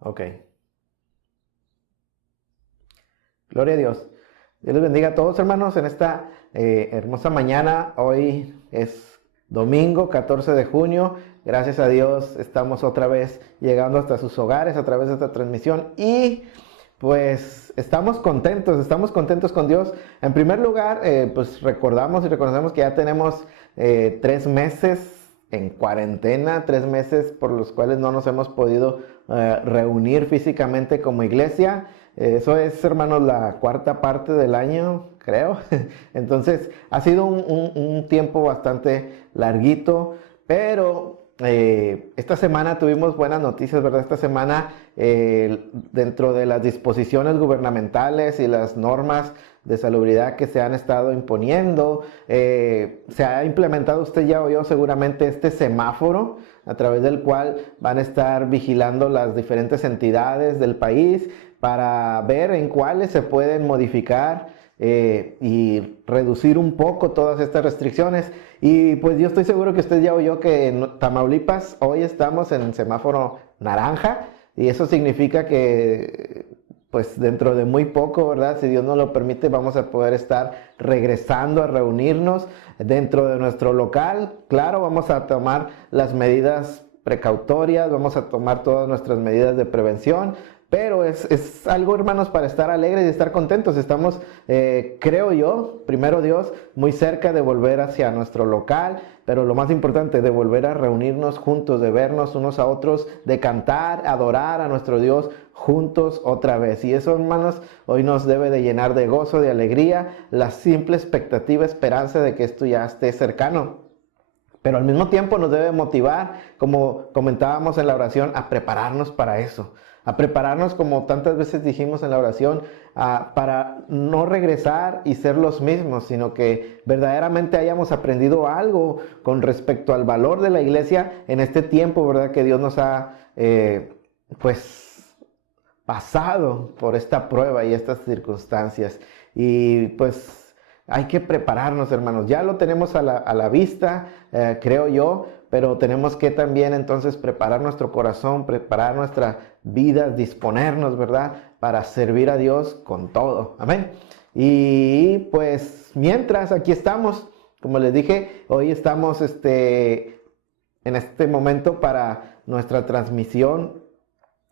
Ok. Gloria a Dios. Dios les bendiga a todos, hermanos, en esta hermosa mañana. Hoy es domingo 14 de junio. Gracias a Dios estamos otra vez llegando hasta sus hogares a través de esta transmisión y pues estamos contentos con Dios. En primer lugar, pues recordamos y reconocemos que ya tenemos 3 meses en cuarentena, 3 meses por los cuales no nos hemos podido reunir físicamente como iglesia. Eso es, hermanos, la cuarta parte del año, creo. Entonces, ha sido un tiempo bastante larguito, pero esta semana tuvimos buenas noticias, ¿verdad? Esta semana, dentro de las disposiciones gubernamentales y las normas de salubridad que se han estado imponiendo, se ha implementado, usted ya oyó seguramente, este semáforo a través del cual van a estar vigilando las diferentes entidades del país para ver en cuáles se pueden modificar y reducir un poco todas estas restricciones. Y pues yo estoy seguro que usted ya oyó que en Tamaulipas hoy estamos en semáforo naranja y eso significa que pues dentro de muy poco, ¿verdad? Si Dios nos lo permite, vamos a poder estar regresando a reunirnos dentro de nuestro local. Claro, vamos a tomar las medidas precautorias, vamos a tomar todas nuestras medidas de prevención, pero es algo, hermanos, para estar alegres y estar contentos. Estamos, creo yo, primero Dios, muy cerca de volver hacia nuestro local, pero lo más importante, de volver a reunirnos juntos, de vernos unos a otros, de cantar, adorar a nuestro Dios juntos otra vez. Y eso, hermanos, hoy nos debe de llenar de gozo, de alegría, la simple expectativa, esperanza de que esto ya esté cercano. Pero al mismo tiempo nos debe motivar, como comentábamos en la oración, a prepararnos para eso. A prepararnos, como tantas veces dijimos en la oración, para no regresar y ser los mismos, sino que verdaderamente hayamos aprendido algo con respecto al valor de la iglesia en este tiempo, ¿verdad? Que Dios nos ha, pues, pasado por esta prueba y estas circunstancias. Y pues hay que prepararnos, hermanos. Ya lo tenemos a la vista, creo yo, pero tenemos que también entonces preparar nuestro corazón, preparar nuestra vida, disponernos, ¿verdad? Para servir a Dios con todo. Amén. Y pues mientras aquí estamos, como les dije, hoy estamos en este momento para nuestra transmisión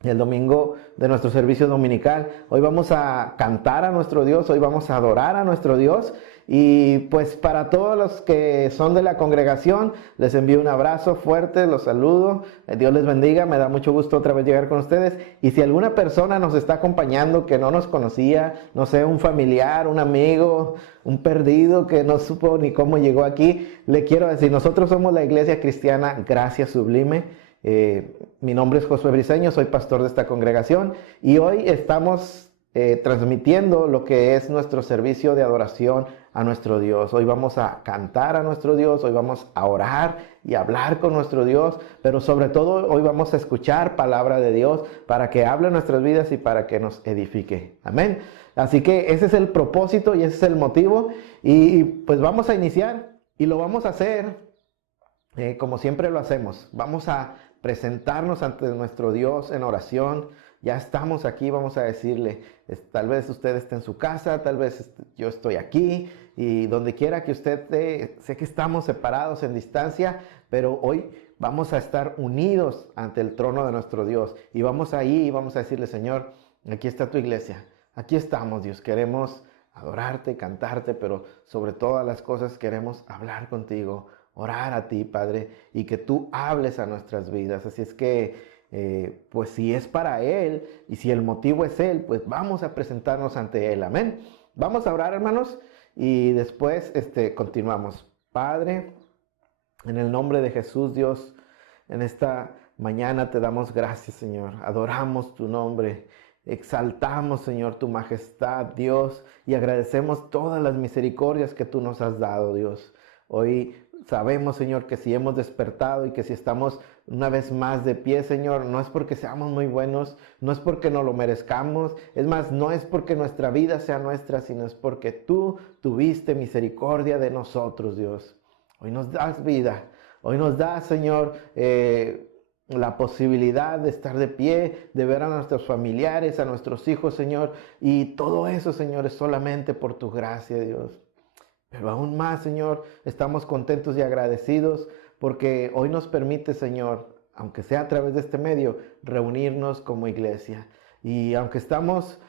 el domingo de nuestro servicio dominical. Hoy vamos a cantar a nuestro Dios, hoy vamos a adorar a nuestro Dios. Y pues para todos los que son de la congregación, les envío un abrazo fuerte, los saludo. Dios les bendiga, me da mucho gusto otra vez llegar con ustedes. Y si alguna persona nos está acompañando que no nos conocía, no sé, un familiar, un amigo, un perdido que no supo ni cómo llegó aquí, le quiero decir, nosotros somos la Iglesia Cristiana Gracia Sublime. Mi nombre es Josué Briceño, soy pastor de esta congregación y hoy estamos transmitiendo lo que es nuestro servicio de adoración a nuestro Dios. Hoy vamos a cantar a nuestro Dios, hoy vamos a orar y hablar con nuestro Dios, pero sobre todo hoy vamos a escuchar palabra de Dios para que hable nuestras vidas y para que nos edifique. Amén. Así que ese es el propósito y ese es el motivo y pues vamos a iniciar y lo vamos a hacer como siempre lo hacemos. Vamos a presentarnos ante nuestro Dios en oración. Ya estamos aquí, vamos a decirle, tal vez usted esté en su casa, tal vez yo estoy aquí y donde quiera que usted esté, sé que estamos separados en distancia, pero hoy vamos a estar unidos ante el trono de nuestro Dios y vamos ahí y vamos a decirle, Señor, aquí está tu iglesia, aquí estamos, Dios, queremos adorarte, cantarte, pero sobre todas las cosas queremos hablar contigo, orar a ti, Padre, y que tú hables a nuestras vidas. Así es que, pues si es para Él y si el motivo es Él, pues vamos a presentarnos ante Él. Amén. Vamos a orar, hermanos, y después continuamos. Padre, en el nombre de Jesús, Dios, en esta mañana te damos gracias, Señor. Adoramos tu nombre. Exaltamos, Señor, tu majestad, Dios, y agradecemos todas las misericordias que tú nos has dado, Dios. Hoy sabemos, Señor, que si hemos despertado y que si estamos una vez más de pie, Señor, no es porque seamos muy buenos, no es porque no lo merezcamos, es más, no es porque nuestra vida sea nuestra, sino es porque tú tuviste misericordia de nosotros, Dios. Hoy nos das vida, hoy nos das, Señor, la posibilidad de estar de pie, de ver a nuestros familiares, a nuestros hijos, Señor. Y todo eso, Señor, es solamente por tu gracia, Dios. Pero aún más, Señor, estamos contentos y agradecidos porque hoy nos permite, Señor, aunque sea a través de este medio, reunirnos como iglesia. Y aunque estamos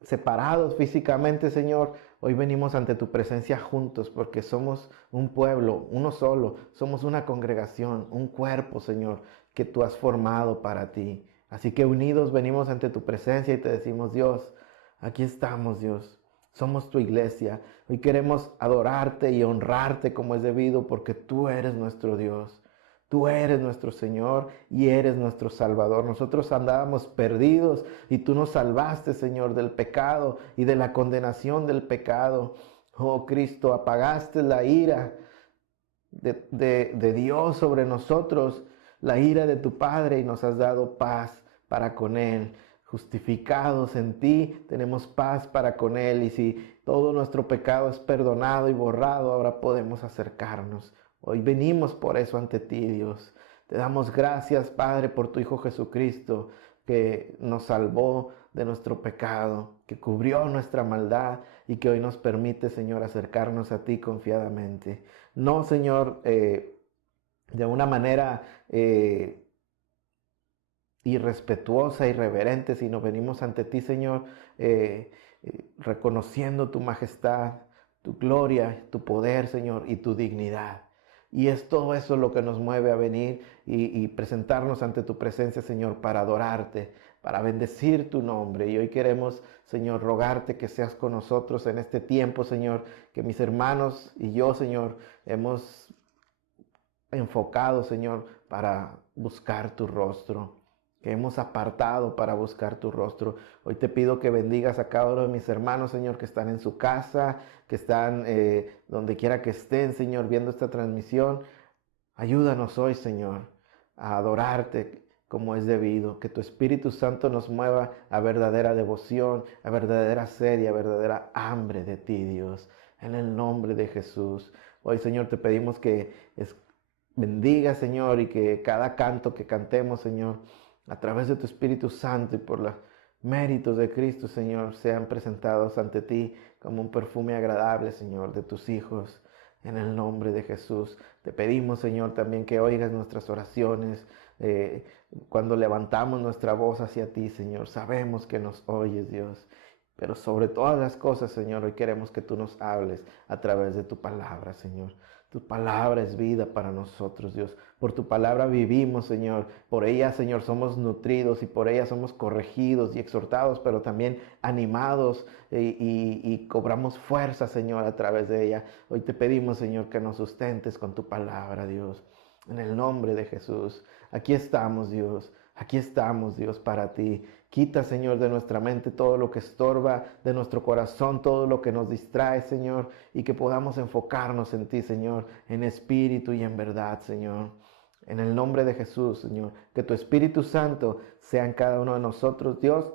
separados físicamente, Señor, hoy venimos ante tu presencia juntos porque somos un pueblo, uno solo, somos una congregación, un cuerpo, Señor, que tú has formado para ti. Así que unidos venimos ante tu presencia y te decimos, Dios, aquí estamos, Dios. Somos tu iglesia. Hoy queremos adorarte y honrarte como es debido porque tú eres nuestro Dios. Tú eres nuestro Señor y eres nuestro Salvador. Nosotros andábamos perdidos y tú nos salvaste, Señor, del pecado y de la condenación del pecado. Oh Cristo, apagaste la ira de Dios sobre nosotros, la ira de tu Padre, y nos has dado paz para con Él. Justificados en ti, tenemos paz para con Él, y si todo nuestro pecado es perdonado y borrado, ahora podemos acercarnos. Hoy venimos por eso ante ti, Dios. Te damos gracias, Padre, por tu Hijo Jesucristo, que nos salvó de nuestro pecado, que cubrió nuestra maldad y que hoy nos permite, Señor, acercarnos a ti confiadamente. No, Señor, de una manera irrespetuosa, irreverente, sino venimos ante ti, Señor, reconociendo tu majestad, tu gloria, tu poder, Señor, y tu dignidad. Y es todo eso lo que nos mueve a venir y presentarnos ante tu presencia, Señor, para adorarte, para bendecir tu nombre. Y hoy queremos, Señor, rogarte que seas con nosotros en este tiempo, Señor, que mis hermanos y yo, Señor, hemos enfocado, Señor, para buscar tu rostro, que hemos apartado para buscar tu rostro. Hoy te pido que bendigas a cada uno de mis hermanos, Señor, que están en su casa, que están donde quiera que estén, Señor, viendo esta transmisión. Ayúdanos hoy, Señor, a adorarte como es debido, que tu Espíritu Santo nos mueva a verdadera devoción, a verdadera sed y a verdadera hambre de ti, Dios, en el nombre de Jesús. Hoy, Señor, te pedimos que bendiga, Señor, y que cada canto que cantemos, Señor, a través de tu Espíritu Santo y por los méritos de Cristo, Señor, sean presentados ante ti como un perfume agradable, Señor, de tus hijos. En el nombre de Jesús te pedimos, Señor, también que oigas nuestras oraciones. Cuando levantamos nuestra voz hacia ti, Señor, sabemos que nos oyes, Dios. Pero sobre todas las cosas, Señor, hoy queremos que tú nos hables a través de tu palabra, Señor. Tu palabra es vida para nosotros, Dios. Por tu palabra vivimos, Señor. Por ella, Señor, somos nutridos y por ella somos corregidos y exhortados, pero también animados y cobramos fuerza, Señor, a través de ella. Hoy te pedimos, Señor, que nos sustentes con tu palabra, Dios. En el nombre de Jesús. Aquí estamos, Dios. Aquí estamos, Dios, para ti. Quita, Señor, de nuestra mente todo lo que estorba, de nuestro corazón todo lo que nos distrae, Señor, y que podamos enfocarnos en ti, Señor, en espíritu y en verdad, Señor. En el nombre de Jesús, Señor, que tu Espíritu Santo sea en cada uno de nosotros, Dios,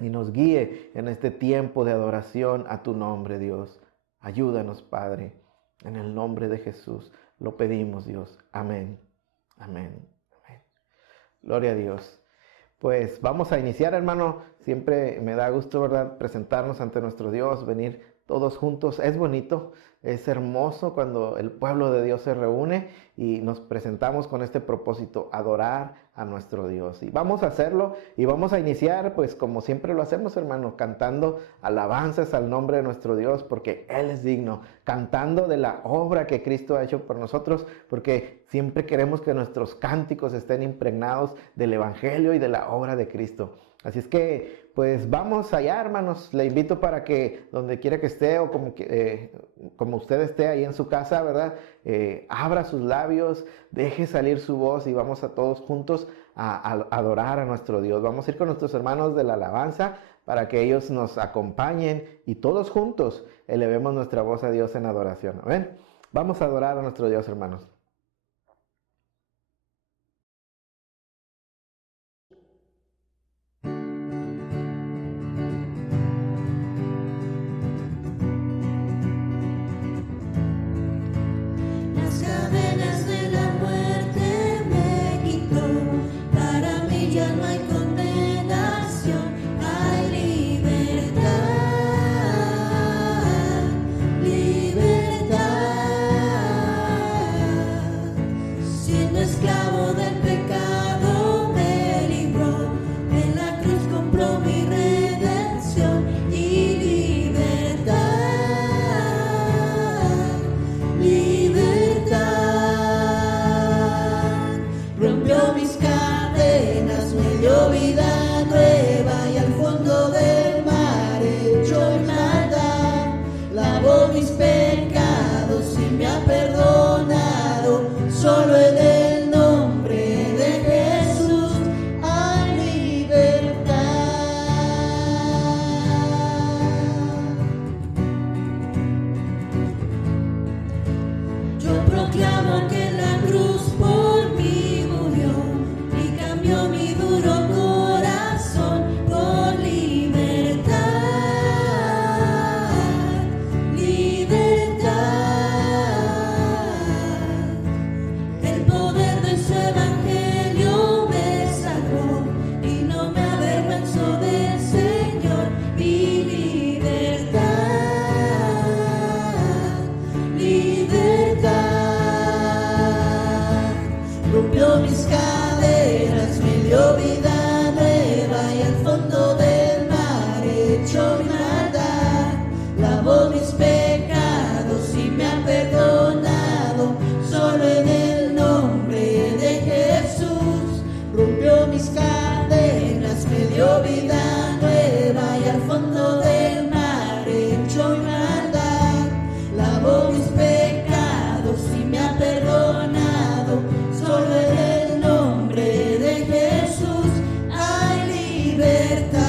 y nos guíe en este tiempo de adoración a tu nombre, Dios. Ayúdanos, Padre, en el nombre de Jesús. Lo pedimos, Dios. Amén. Amén. Amén. Gloria a Dios. Pues vamos a iniciar, hermano. Siempre me da gusto, ¿verdad?, presentarnos ante nuestro Dios, venir todos juntos. Es bonito, es hermoso cuando el pueblo de Dios se reúne y nos presentamos con este propósito, adorar a nuestro Dios. Y vamos a hacerlo y vamos a iniciar, pues como siempre lo hacemos, hermano, cantando alabanzas al nombre de nuestro Dios, porque Él es digno, cantando de la obra que Cristo ha hecho por nosotros, porque siempre queremos que nuestros cánticos estén impregnados del Evangelio y de la obra de Cristo. Así es que, pues vamos allá, hermanos. Le invito para que donde quiera que esté o como usted esté ahí en su casa, ¿verdad? Abra sus labios, deje salir su voz y vamos a todos juntos a adorar a nuestro Dios. Vamos a ir con nuestros hermanos de la alabanza para que ellos nos acompañen y todos juntos elevemos nuestra voz a Dios en adoración. ¿Ven? Vamos a adorar a nuestro Dios, hermanos. Las cadenas de la muerte me quitó. mis pecados y me ha perdonado. Solo en el nombre de Jesús hay libertad. Yo proclamo que en la cruz por mí murió y cambió mi duro corazón por libertad, libertad. El poder de su evangelio me salvó y no me avergüenzo del Señor. Mi libertad, libertad. Rompió mis caderas, me dio vida nueva y al fondo del mar echó mi maldad. Lavó mis pecados y me ha perdonado. Solo en el nombre de Jesús. Rompió mis cadenas, me dio vida nueva y al fondo del mar echó mi maldad. Lavó mis pecados y me ha perdonado. Solo en el nombre de Jesús hay libertad.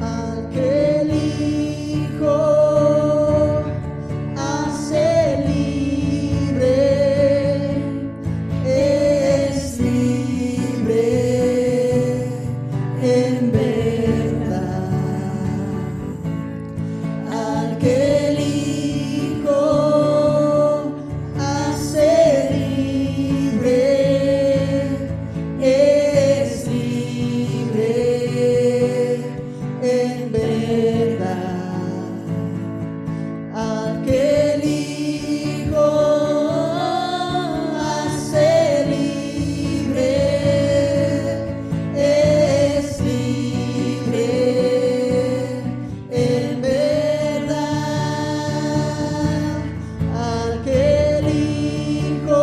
Al que el Hijo hace libre, es libre en verdad. Al que el Hijo hace libre, es libre en verdad. Al que el Hijo hace libre, es libre en verdad. Al que el Hijo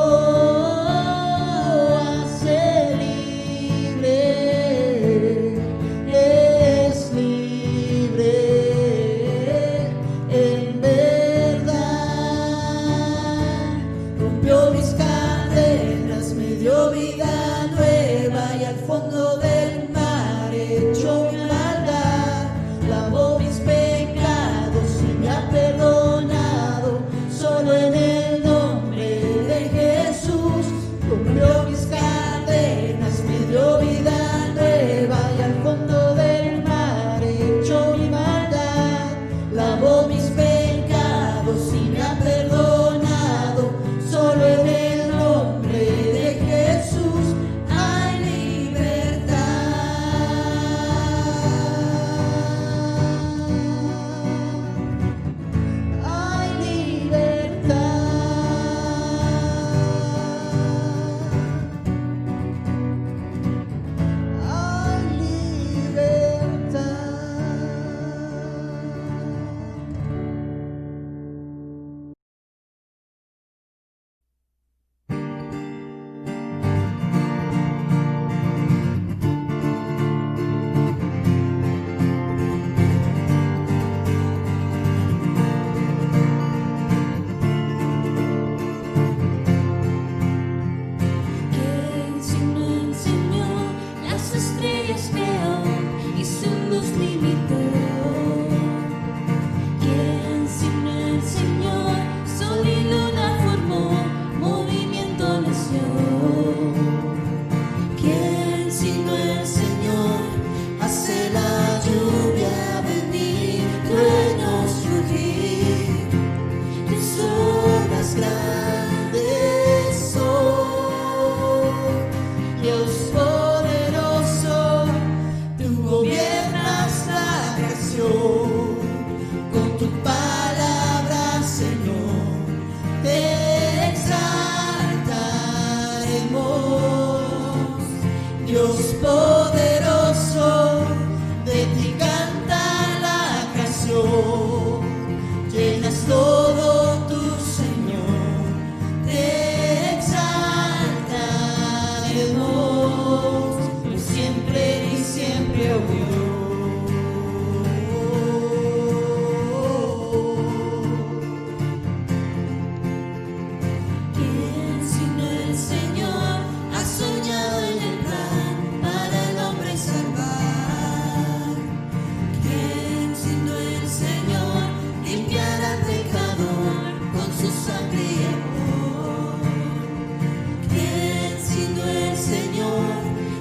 hace libre, es libre en verdad. Rompió mis cadenas, me dio vida nueva y al fondo del mar echó mi maldad. Lavó mis pecados y me ha perdonado. Solo en el nombre de Jesús. Rompió mis cadenas, me dio vida nueva y al fondo del mar echó mi maldad. Lavó mis pecados y me ha perdonado. Solo en el nombre de Jesús hay libertad. Hay libertad. Hay libertad. ¿Quién sino el Señor las estrellas creó y su luz limitó? ¿Quién sino el Señor sol y luna formó, movimiento les dio? ¿Quién sino el Señor hace la lluvia venir, truenos rugir? Tus obras grandes son, Dios poderoso, tú gobiernas la creación. Con tu palabra, Señor, te exaltaremos. Dios poderoso, de ti canta la creación. Llenas todo tu Señor, te exaltaremos. siempre odio. ¿Quién sino el Señor ha soñado en el plan para el hombre salvar? ¿Quién sino el Señor limpiará al pecador con su sangre y amor? ¿Quién sino el Señor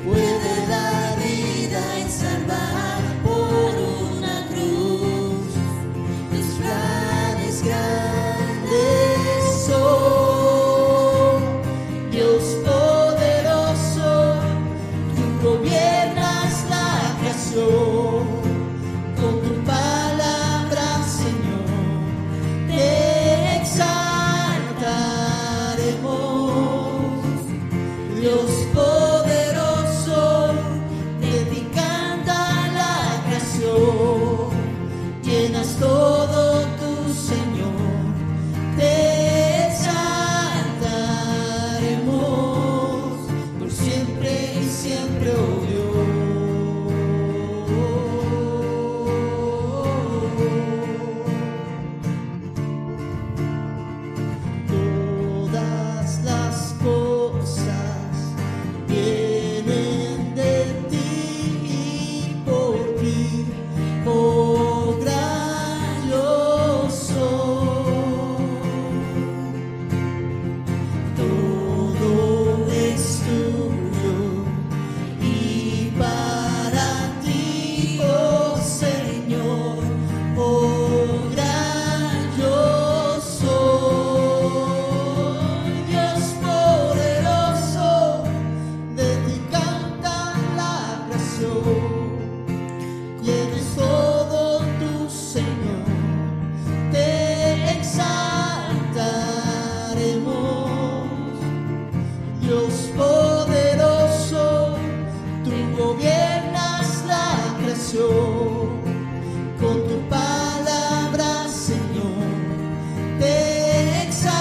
puede dar vida y salvar por una cruz? Tus planes grandes son, Dios poderoso, tú gobiernas la creación. Con tu palabra, Señor, te exaltaremos. Dios poderoso, de ti canta la creación. Llenas todo tu Señor, te exaltaremos por siempre y siempre, oh Dios. Todas las cosas vienen de ti y por ti, oh gran yo soy. Todo es tuyo y para ti, oh Señor, oh gran yo soy. Dios poderoso, de ti canta la creación. Llenes todo tu Señor, te exaltaremos. Dios poderoso, tú gobiernas la creación. Con tu palabra, Señor, te exaltaremos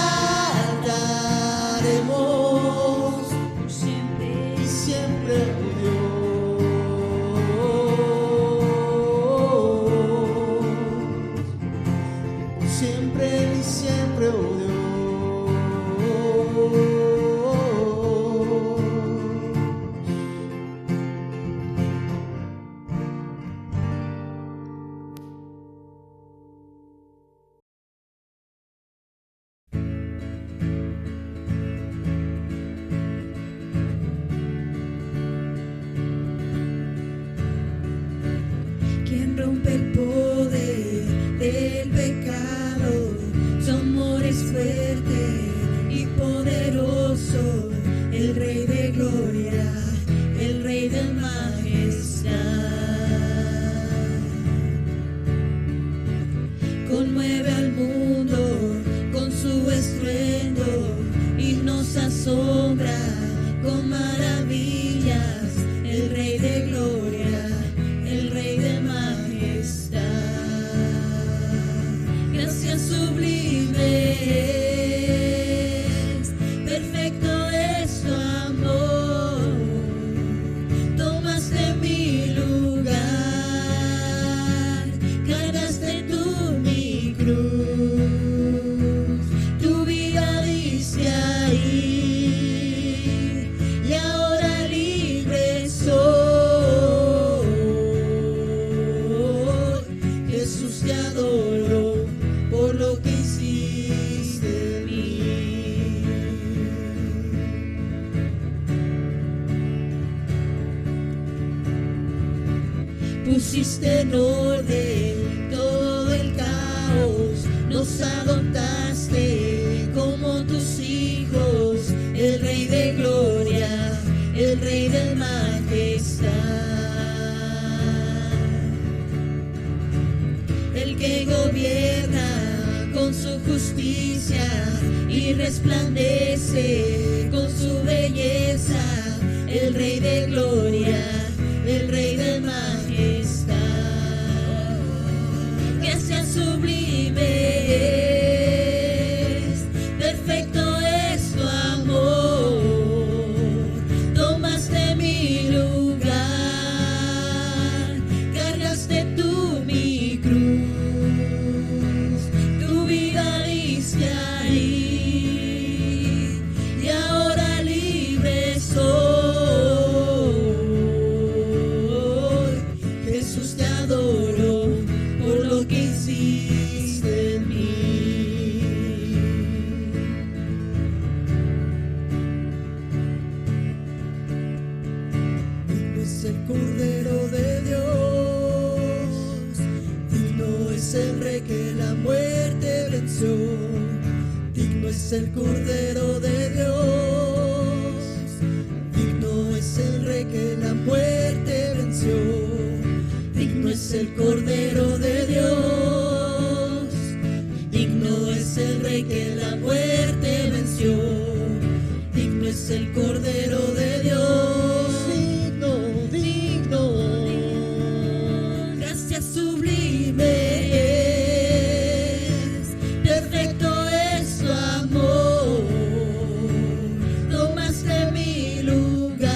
por siempre y siempre, oh Dios. Por siempre y siempre, oh Dios. Quien rompe el poder del pecado, su amor es fuerte y poderoso, el Rey de gloria, el Rey de majestad. Conmueve al mundo con su estruendo y nos asombra con maravillas, el Rey de gloria, el Rey de majestad. Gracias sublimes, perfecto es tu amor. Tomaste mi lugar, cargaste tú mi cruz. Tu vida diste ahí y ahora libre soy. Jesús, te adoro por lo que hiciste en mí. Pusiste en orden todo el caos, nos adoptaste como tus hijos, el Rey de gloria, el Rey de majestad. El que gobierna con su justicia y resplandece con su belleza, el Rey de gloria, el Rey de majestad. Gracias sublimes, perfecto es tu amor. Tomaste mi lugar, es el Cordero de Dios, digno es el Rey que la muerte venció, digno es el Cordero de Dios, digno es el Rey que la muerte venció, digno es el Cordero de Dios, digno es el Rey que la muerte venció, digno es el Cordero de Dios, digno, digno, gracias sublime es, perfecto es tu amor, tomaste mi lugar,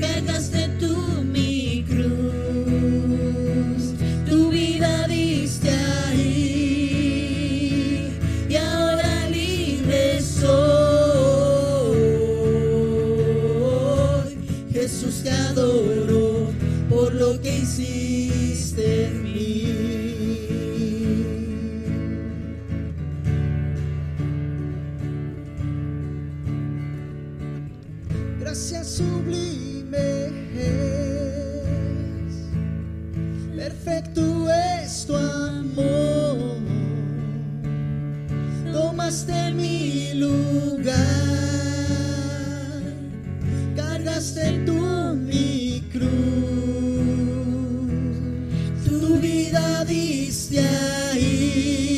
cargaste tú mi cruz, tu vida diste ahí, y ahora libre soy. Jesús, te adoro por lo que hiciste en mí. Gracias sublime es, perfecto es tu amor, tomaste mi lugar, cargaste tú mi cruz, tu vida diste ahí,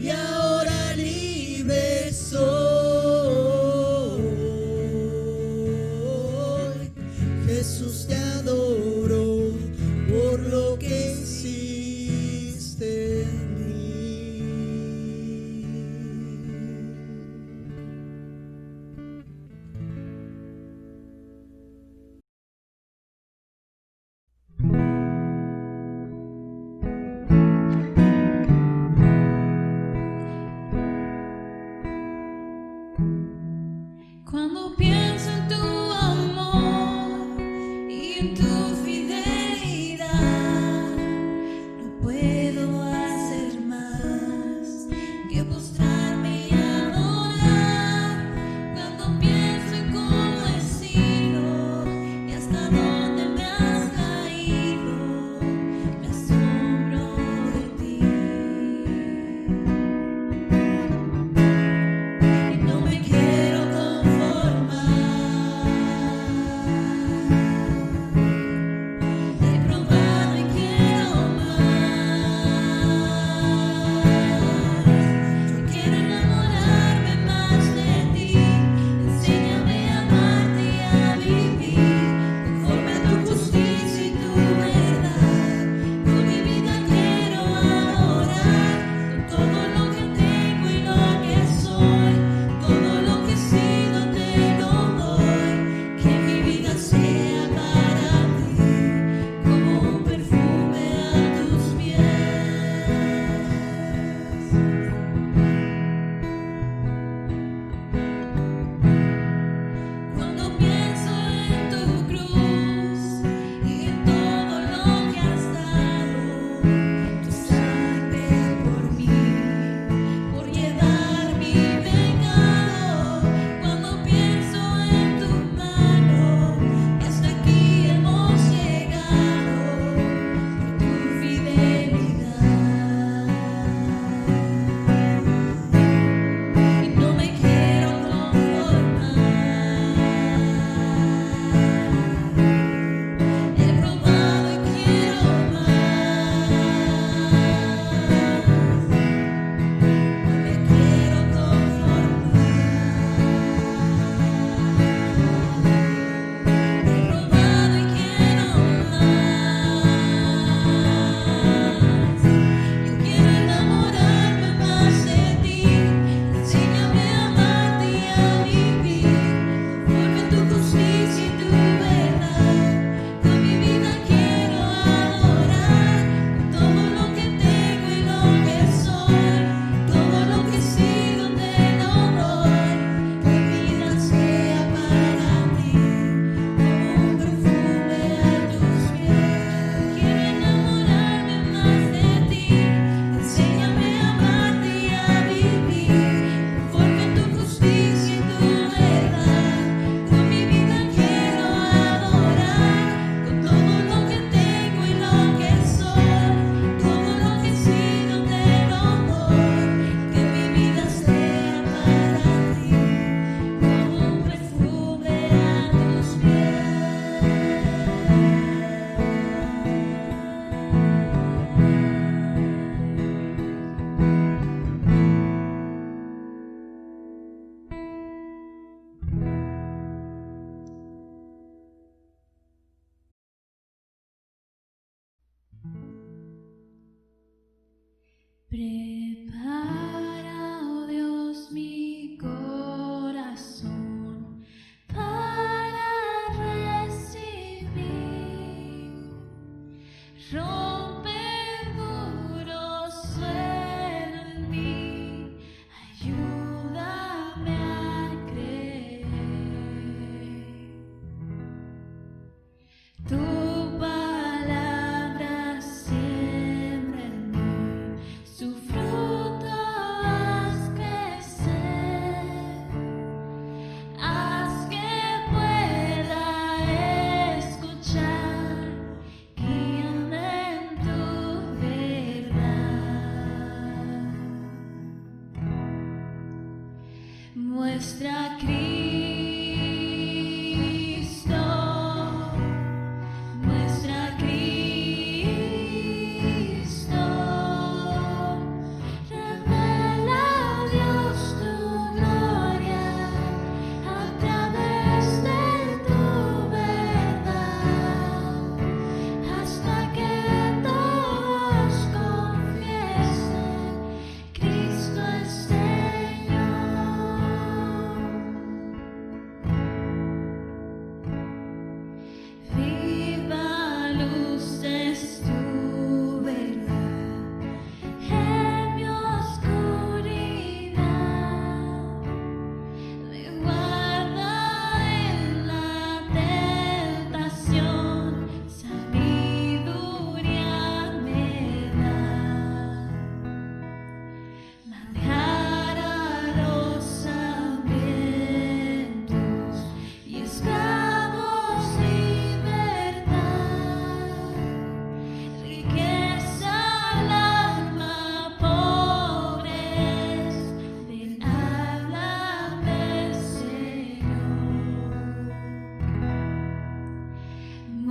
y ahora libre soy. Jesús, te adoro por lo que hiciste en mí. Cuando pienso en tu amor y en tu fidelidad, no puedo hacer más que postrarme y adorar. Cuando pienso en cómo he sido y hasta dónde me has traído, me asombro de ti. Y no me quiero conformar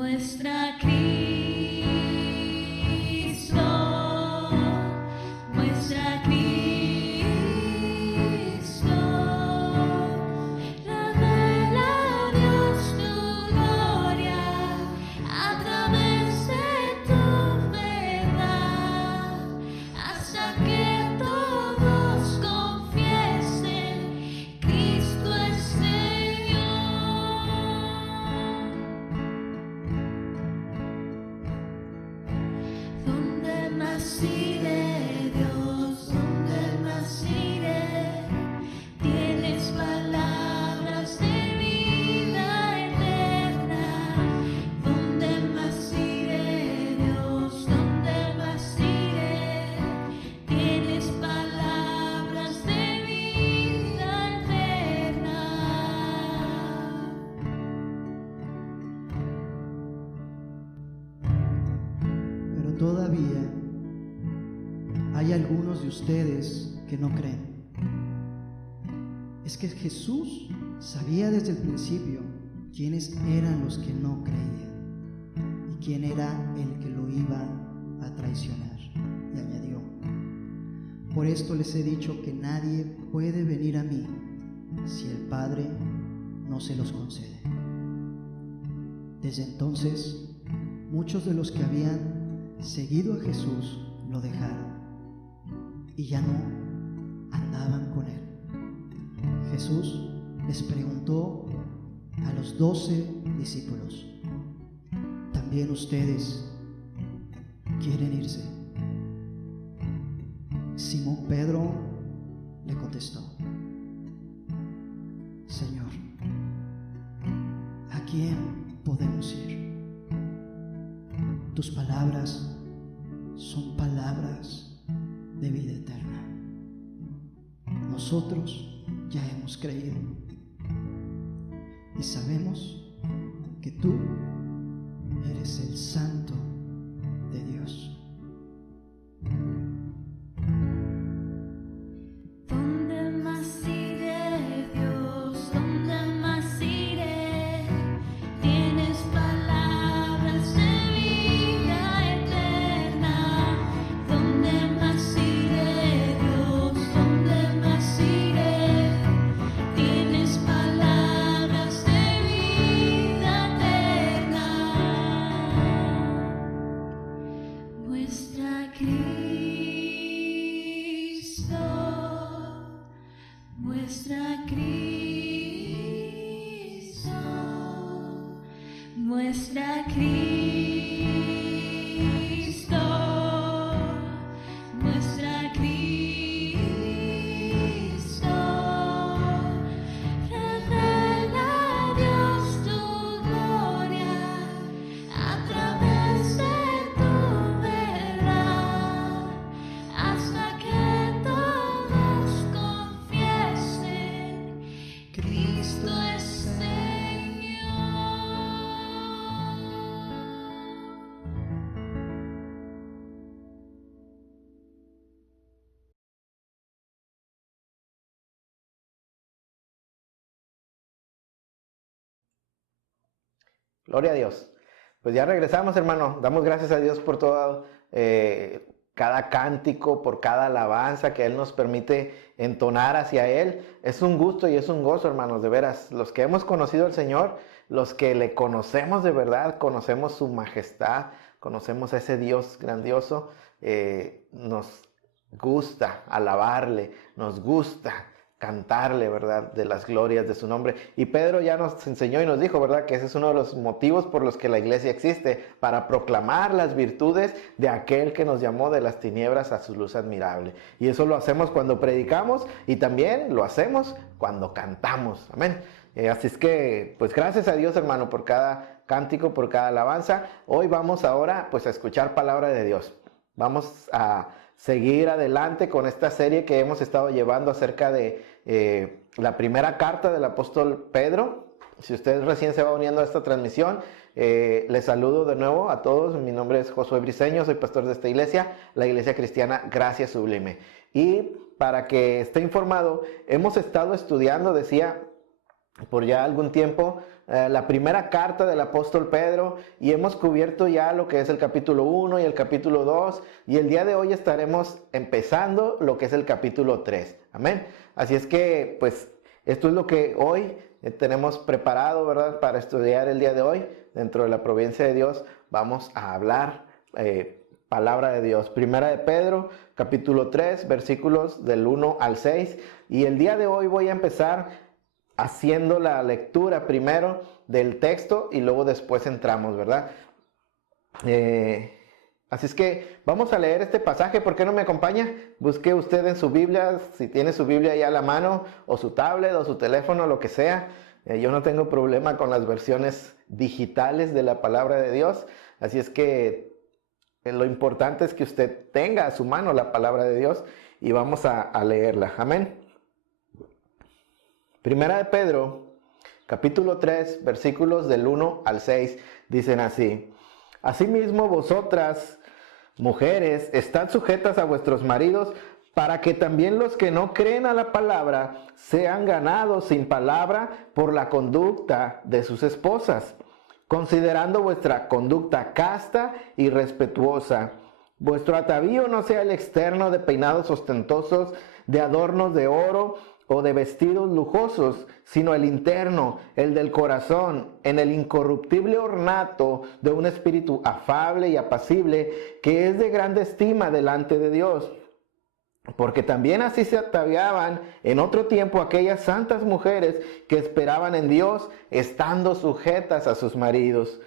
Muestra Cristo, muestra Cristo, revela Dios tu gloria a través de tu verdad, hasta que todos confiesen Cristo es Señor. Donde más iré, Dios, donde más iré, tienes palabras de vida eterna. Donde más iré, Dios, donde más iré, tienes palabras de vida eterna. Pero todavía hay algunos de ustedes que no creen. Es que Jesús sabía desde el principio quiénes eran los que no creían y quién era el que lo iba a traicionar. Y añadió: por esto les he dicho que nadie puede venir a mí si el Padre no se los concede. Desde entonces, muchos de los que habían seguido a Jesús lo dejaron y ya no andaban con él. Jesús les preguntó a los 12 discípulos: ¿también ustedes quieren irse? Simón Pedro le contestó: Señor, ¿a quién podemos ir? Tus palabras son palabras de vida eterna. Nosotros ya hemos creído y sabemos que tú eres el Santo de Dios. Donde más iré, Dios, donde más iré, tienes palabras de vida eterna. Donde más iré, Dios, donde más iré, tienes palabras de vida eterna. Muestra Cristo, muestra Cristo, muestra Cristo, muestra Cristo, revela Dios tu gloria a través de tu verdad, hasta que todos confiesen Cristo es Señor. Gloria a Dios. Pues ya regresamos, hermano. Damos gracias a Dios por todo, cada cántico, por cada alabanza que Él nos permite entonar hacia Él. Es un gusto y es un gozo, hermanos, de veras. Los que hemos conocido al Señor, los que le conocemos de verdad, conocemos su majestad, conocemos a ese Dios grandioso, nos gusta alabarle, nos gusta cantarle, ¿verdad?, de las glorias de su nombre. Y Pedro ya nos enseñó y nos dijo, ¿verdad?, que ese es uno de los motivos por los que la iglesia existe, para proclamar las virtudes de aquel que nos llamó de las tinieblas a su luz admirable. Y eso lo hacemos cuando predicamos y también lo hacemos cuando cantamos. Amén. Así es que, pues gracias a Dios, hermano, por cada cántico, por cada alabanza. Hoy vamos ahora, pues, a escuchar palabra de Dios. Vamos a seguir adelante con esta serie que hemos estado llevando acerca de la primera carta del apóstol Pedro. Si usted recién se va uniendo a esta transmisión, les saludo de nuevo a todos. Mi nombre es Josué Briceño, soy pastor de esta iglesia, la Iglesia Cristiana Gracia Sublime. Y para que esté informado, hemos estado estudiando, decía, por ya algún tiempo la primera carta del apóstol Pedro y hemos cubierto ya lo que es el capítulo 1 y el capítulo 2 y el día de hoy estaremos empezando lo que es el capítulo 3. Amén. Así es que pues esto es lo que hoy tenemos preparado, ¿verdad? Para estudiar el día de hoy. Dentro de la providencia de Dios vamos a hablar palabra de Dios. Primera de Pedro, capítulo 3, versículos del 1 al 6. Y el día de hoy voy a empezar haciendo la lectura primero del texto y luego después entramos, ¿verdad? Así es que vamos a leer este pasaje. ¿Por qué no me acompaña? Busque usted en su Biblia, si tiene su Biblia ahí a la mano, o su tablet, o su teléfono, lo que sea. Yo no tengo problema con las versiones digitales de la palabra de Dios. Así es que lo importante es que usted tenga a su mano la palabra de Dios y vamos a leerla. Amén. Primera de Pedro, capítulo 3, versículos del 1 al 6, dicen así: Asimismo vosotras, mujeres, estad sujetas a vuestros maridos, para que también los que no creen a la palabra sean ganados sin palabra por la conducta de sus esposas, considerando vuestra conducta casta y respetuosa. Vuestro atavío no sea el externo de peinados ostentosos, de adornos de oro o de vestidos lujosos, sino el interno, el del corazón, en el incorruptible ornato de un espíritu afable y apacible, que es de grande estima delante de Dios. Porque también así se ataviaban en otro tiempo aquellas santas mujeres que esperaban en Dios, estando sujetas a sus maridos.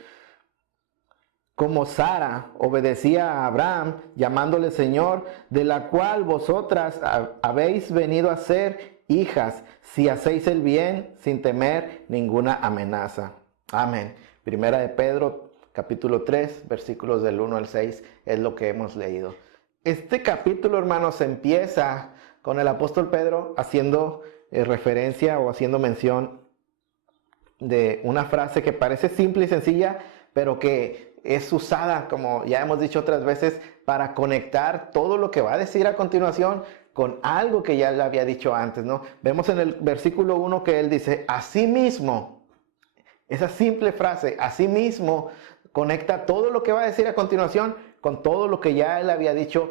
Como Sara obedecía a Abraham, llamándole Señor, de la cual vosotras habéis venido a ser hijas, si hacéis el bien sin temer ninguna amenaza. Amén. Primera de Pedro, capítulo 3, versículos del 1 al 6, es lo que hemos leído. Este capítulo, hermanos, empieza con el apóstol Pedro haciendo referencia o haciendo mención de una frase que parece simple y sencilla, pero que es usada, como ya hemos dicho otras veces, para conectar todo lo que va a decir a continuación con algo que ya le había dicho antes, ¿no? Vemos en el versículo 1 que él dice, asimismo, esa simple frase, asimismo, conecta todo lo que va a decir a continuación con todo lo que ya él había dicho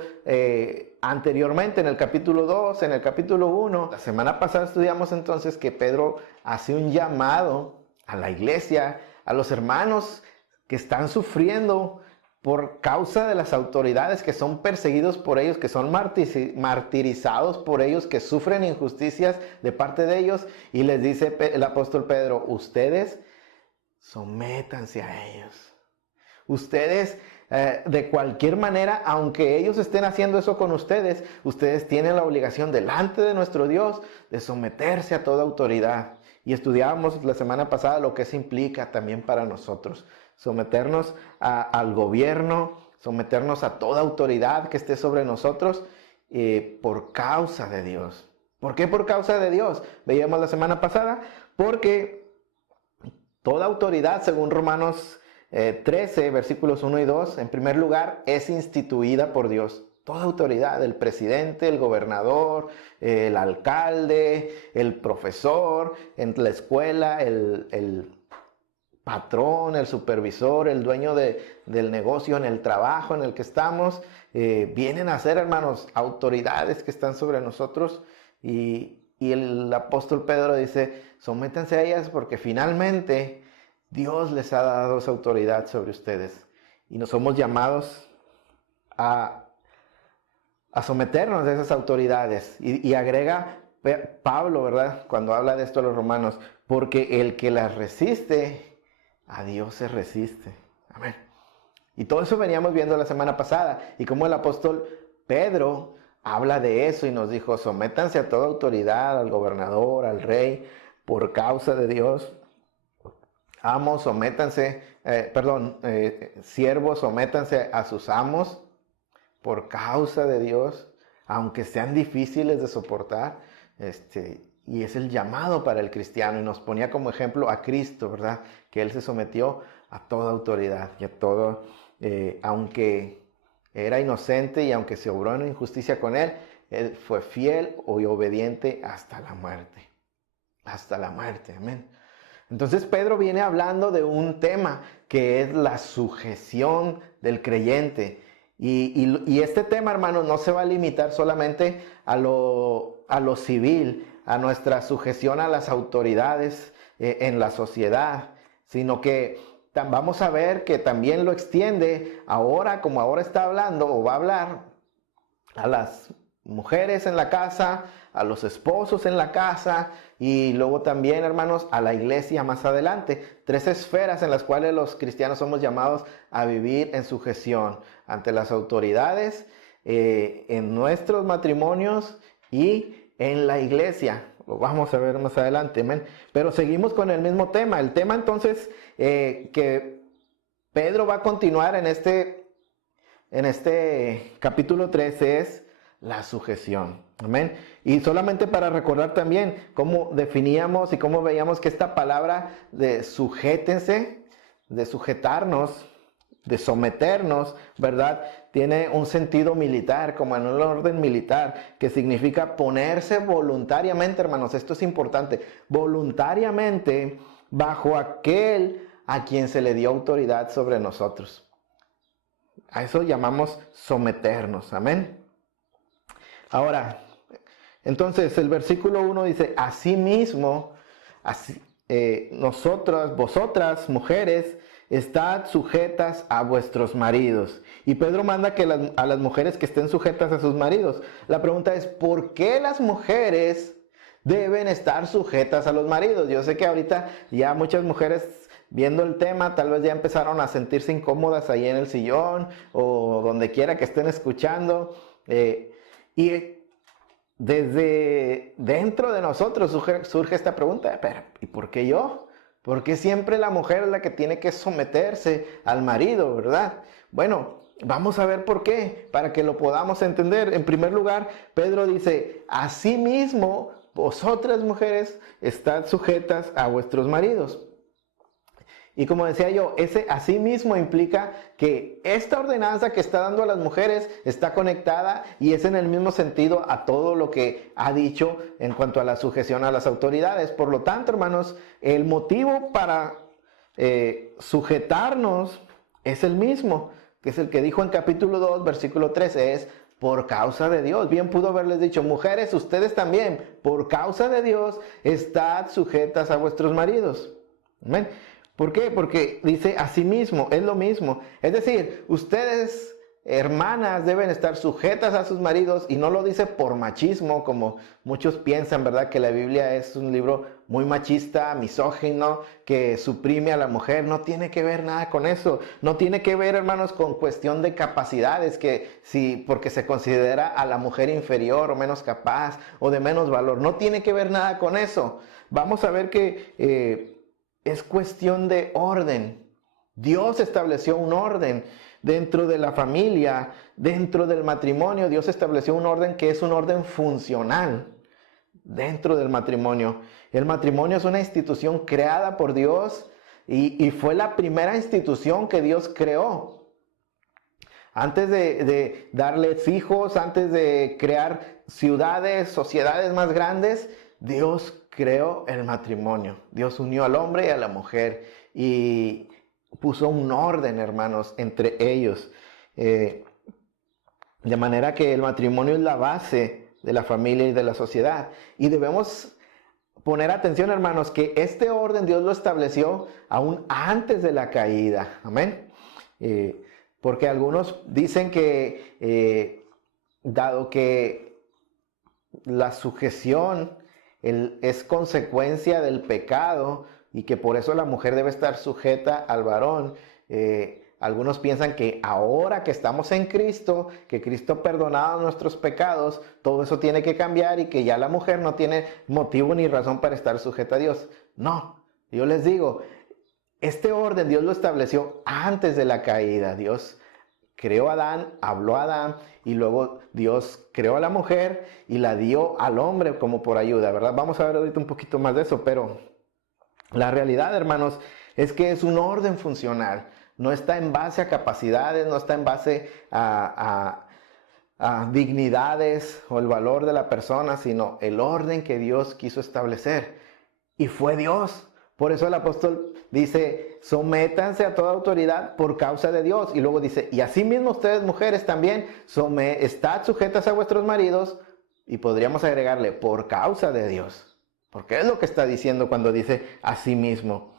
anteriormente en el capítulo 2, en el capítulo 1. La semana pasada estudiamos entonces que Pedro hace un llamado a la iglesia, a los hermanos que están sufriendo por causa de las autoridades, que son perseguidos por ellos, que son martirizados por ellos, que sufren injusticias de parte de ellos. Y les dice el apóstol Pedro, ustedes sométanse a ellos. Ustedes, de cualquier manera, aunque ellos estén haciendo eso con ustedes, ustedes tienen la obligación delante de nuestro Dios de someterse a toda autoridad. Y estudiábamos la semana pasada lo que eso implica también para nosotros. Someternos al gobierno, someternos a toda autoridad que esté sobre nosotros por causa de Dios. ¿Por qué por causa de Dios? Veíamos la semana pasada, porque toda autoridad, según Romanos 13, versículos 1 y 2, en primer lugar, es instituida por Dios. Toda autoridad, el presidente, el gobernador, el alcalde, el profesor, en la escuela, el patrón, el supervisor, el dueño del negocio, en el trabajo en el que estamos, vienen a ser, hermanos, autoridades que están sobre nosotros. Y el apóstol Pedro dice, sométanse a ellas porque finalmente Dios les ha dado esa autoridad sobre ustedes. Y nos somos llamados a someternos a esas autoridades. Y agrega Pablo, ¿verdad? Cuando habla de esto a los romanos, porque el que las resiste, a Dios se resiste. Amén. Y todo eso veníamos viendo la semana pasada. Y como el apóstol Pedro habla de eso y nos dijo, sométanse a toda autoridad, al gobernador, al rey, por causa de Dios. Amos, sométanse, siervos, sométanse a sus amos por causa de Dios, aunque sean difíciles de soportar. Y es el llamado para el cristiano, y nos ponía como ejemplo a Cristo, ¿verdad? Que Él se sometió a toda autoridad y a todo, aunque era inocente y aunque se obró en injusticia con Él, Él fue fiel y obediente hasta la muerte. hasta la muerte. Amén. Entonces Pedro viene hablando de un tema que es la sujeción del creyente. Y este tema, hermanos, no se va a limitar solamente a lo civil, a nuestra sujeción a las autoridades en la sociedad, sino que vamos a ver que también lo extiende ahora, como ahora está hablando o va a hablar, a las mujeres en la casa, a los esposos en la casa y luego también, hermanos, a la iglesia más adelante. 3 esferas en las cuales los cristianos somos llamados a vivir en sujeción ante las autoridades, en nuestros matrimonios y en la iglesia. Lo vamos a ver más adelante, amén. Pero seguimos con el mismo tema. El tema entonces que Pedro va a continuar en este capítulo 13 es la sujeción. Amén. Y solamente para recordar también cómo definíamos y cómo veíamos que esta palabra de sujétense, de sujetarnos, de someternos, ¿verdad? Tiene un sentido militar, como en un orden militar, que significa ponerse voluntariamente, hermanos. Esto es importante. Voluntariamente bajo aquel a quien se le dio autoridad sobre nosotros. A eso llamamos someternos. Amén. Ahora, entonces el versículo 1 dice, asimismo, vosotras, mujeres, estad sujetas a vuestros maridos. Y Pedro manda que a las mujeres que estén sujetas a sus maridos. La pregunta es, ¿por qué las mujeres deben estar sujetas a los maridos? Yo sé que ahorita ya muchas mujeres, viendo el tema, tal vez ya empezaron a sentirse incómodas ahí en el sillón o donde quiera que estén escuchando. Y desde dentro de nosotros surge esta pregunta, pero ¿y por qué yo? ¿Por qué siempre la mujer es la que tiene que someterse al marido, verdad? Bueno, vamos a ver por qué, para que lo podamos entender. En primer lugar, Pedro dice, asimismo, vosotras mujeres, estad sujetas a vuestros maridos. Y como decía yo, ese asimismo implica que esta ordenanza que está dando a las mujeres está conectada y es en el mismo sentido a todo lo que ha dicho en cuanto a la sujeción a las autoridades. Por lo tanto, hermanos, el motivo para sujetarnos es el mismo, que es el que dijo en capítulo 2, versículo 13, es por causa de Dios. Bien pudo haberles dicho, mujeres, ustedes también, por causa de Dios, estad sujetas a vuestros maridos. Amén. ¿Por qué? Porque dice asimismo, es lo mismo. Es decir, ustedes, hermanas, deben estar sujetas a sus maridos y no lo dice por machismo, como muchos piensan, ¿verdad? Que la Biblia es un libro muy machista, misógino, que suprime a la mujer. No tiene que ver nada con eso. No tiene que ver, hermanos, con cuestión de capacidades, porque se considera a la mujer inferior o menos capaz o de menos valor. No tiene que ver nada con eso. Vamos a ver que es cuestión de orden. Dios estableció un orden dentro de la familia, dentro del matrimonio. Dios estableció un orden que es un orden funcional dentro del matrimonio. El matrimonio es una institución creada por Dios y fue la primera institución que Dios creó. Antes de darles hijos, antes de crear ciudades, sociedades más grandes, Dios creó el matrimonio. Dios unió al hombre y a la mujer y puso un orden, hermanos, entre ellos. De manera que el matrimonio es la base de la familia y de la sociedad. Y debemos poner atención, hermanos, que este orden Dios lo estableció aún antes de la caída. Amén. Porque algunos dicen que dado que la sujeción es consecuencia del pecado y que por eso la mujer debe estar sujeta al varón. Algunos piensan que ahora que estamos en Cristo, que Cristo ha perdonado nuestros pecados, todo eso tiene que cambiar y que ya la mujer no tiene motivo ni razón para estar sujeta a Dios. No, yo les digo, este orden Dios lo estableció antes de la caída. Dios creó a Adán, habló a Adán y luego Dios creó a la mujer y la dio al hombre como por ayuda, ¿verdad? Vamos a ver ahorita un poquito más de eso, pero la realidad, hermanos, es que es un orden funcional. No está en base a capacidades, no está en base a dignidades o el valor de la persona, sino el orden que Dios quiso establecer. y fue Dios. Por eso el apóstol dice, sométanse a toda autoridad por causa de Dios. Y luego dice, y asimismo ustedes mujeres también, estad sujetas a vuestros maridos. Y podríamos agregarle, por causa de Dios. Porque es lo que está diciendo cuando dice asimismo.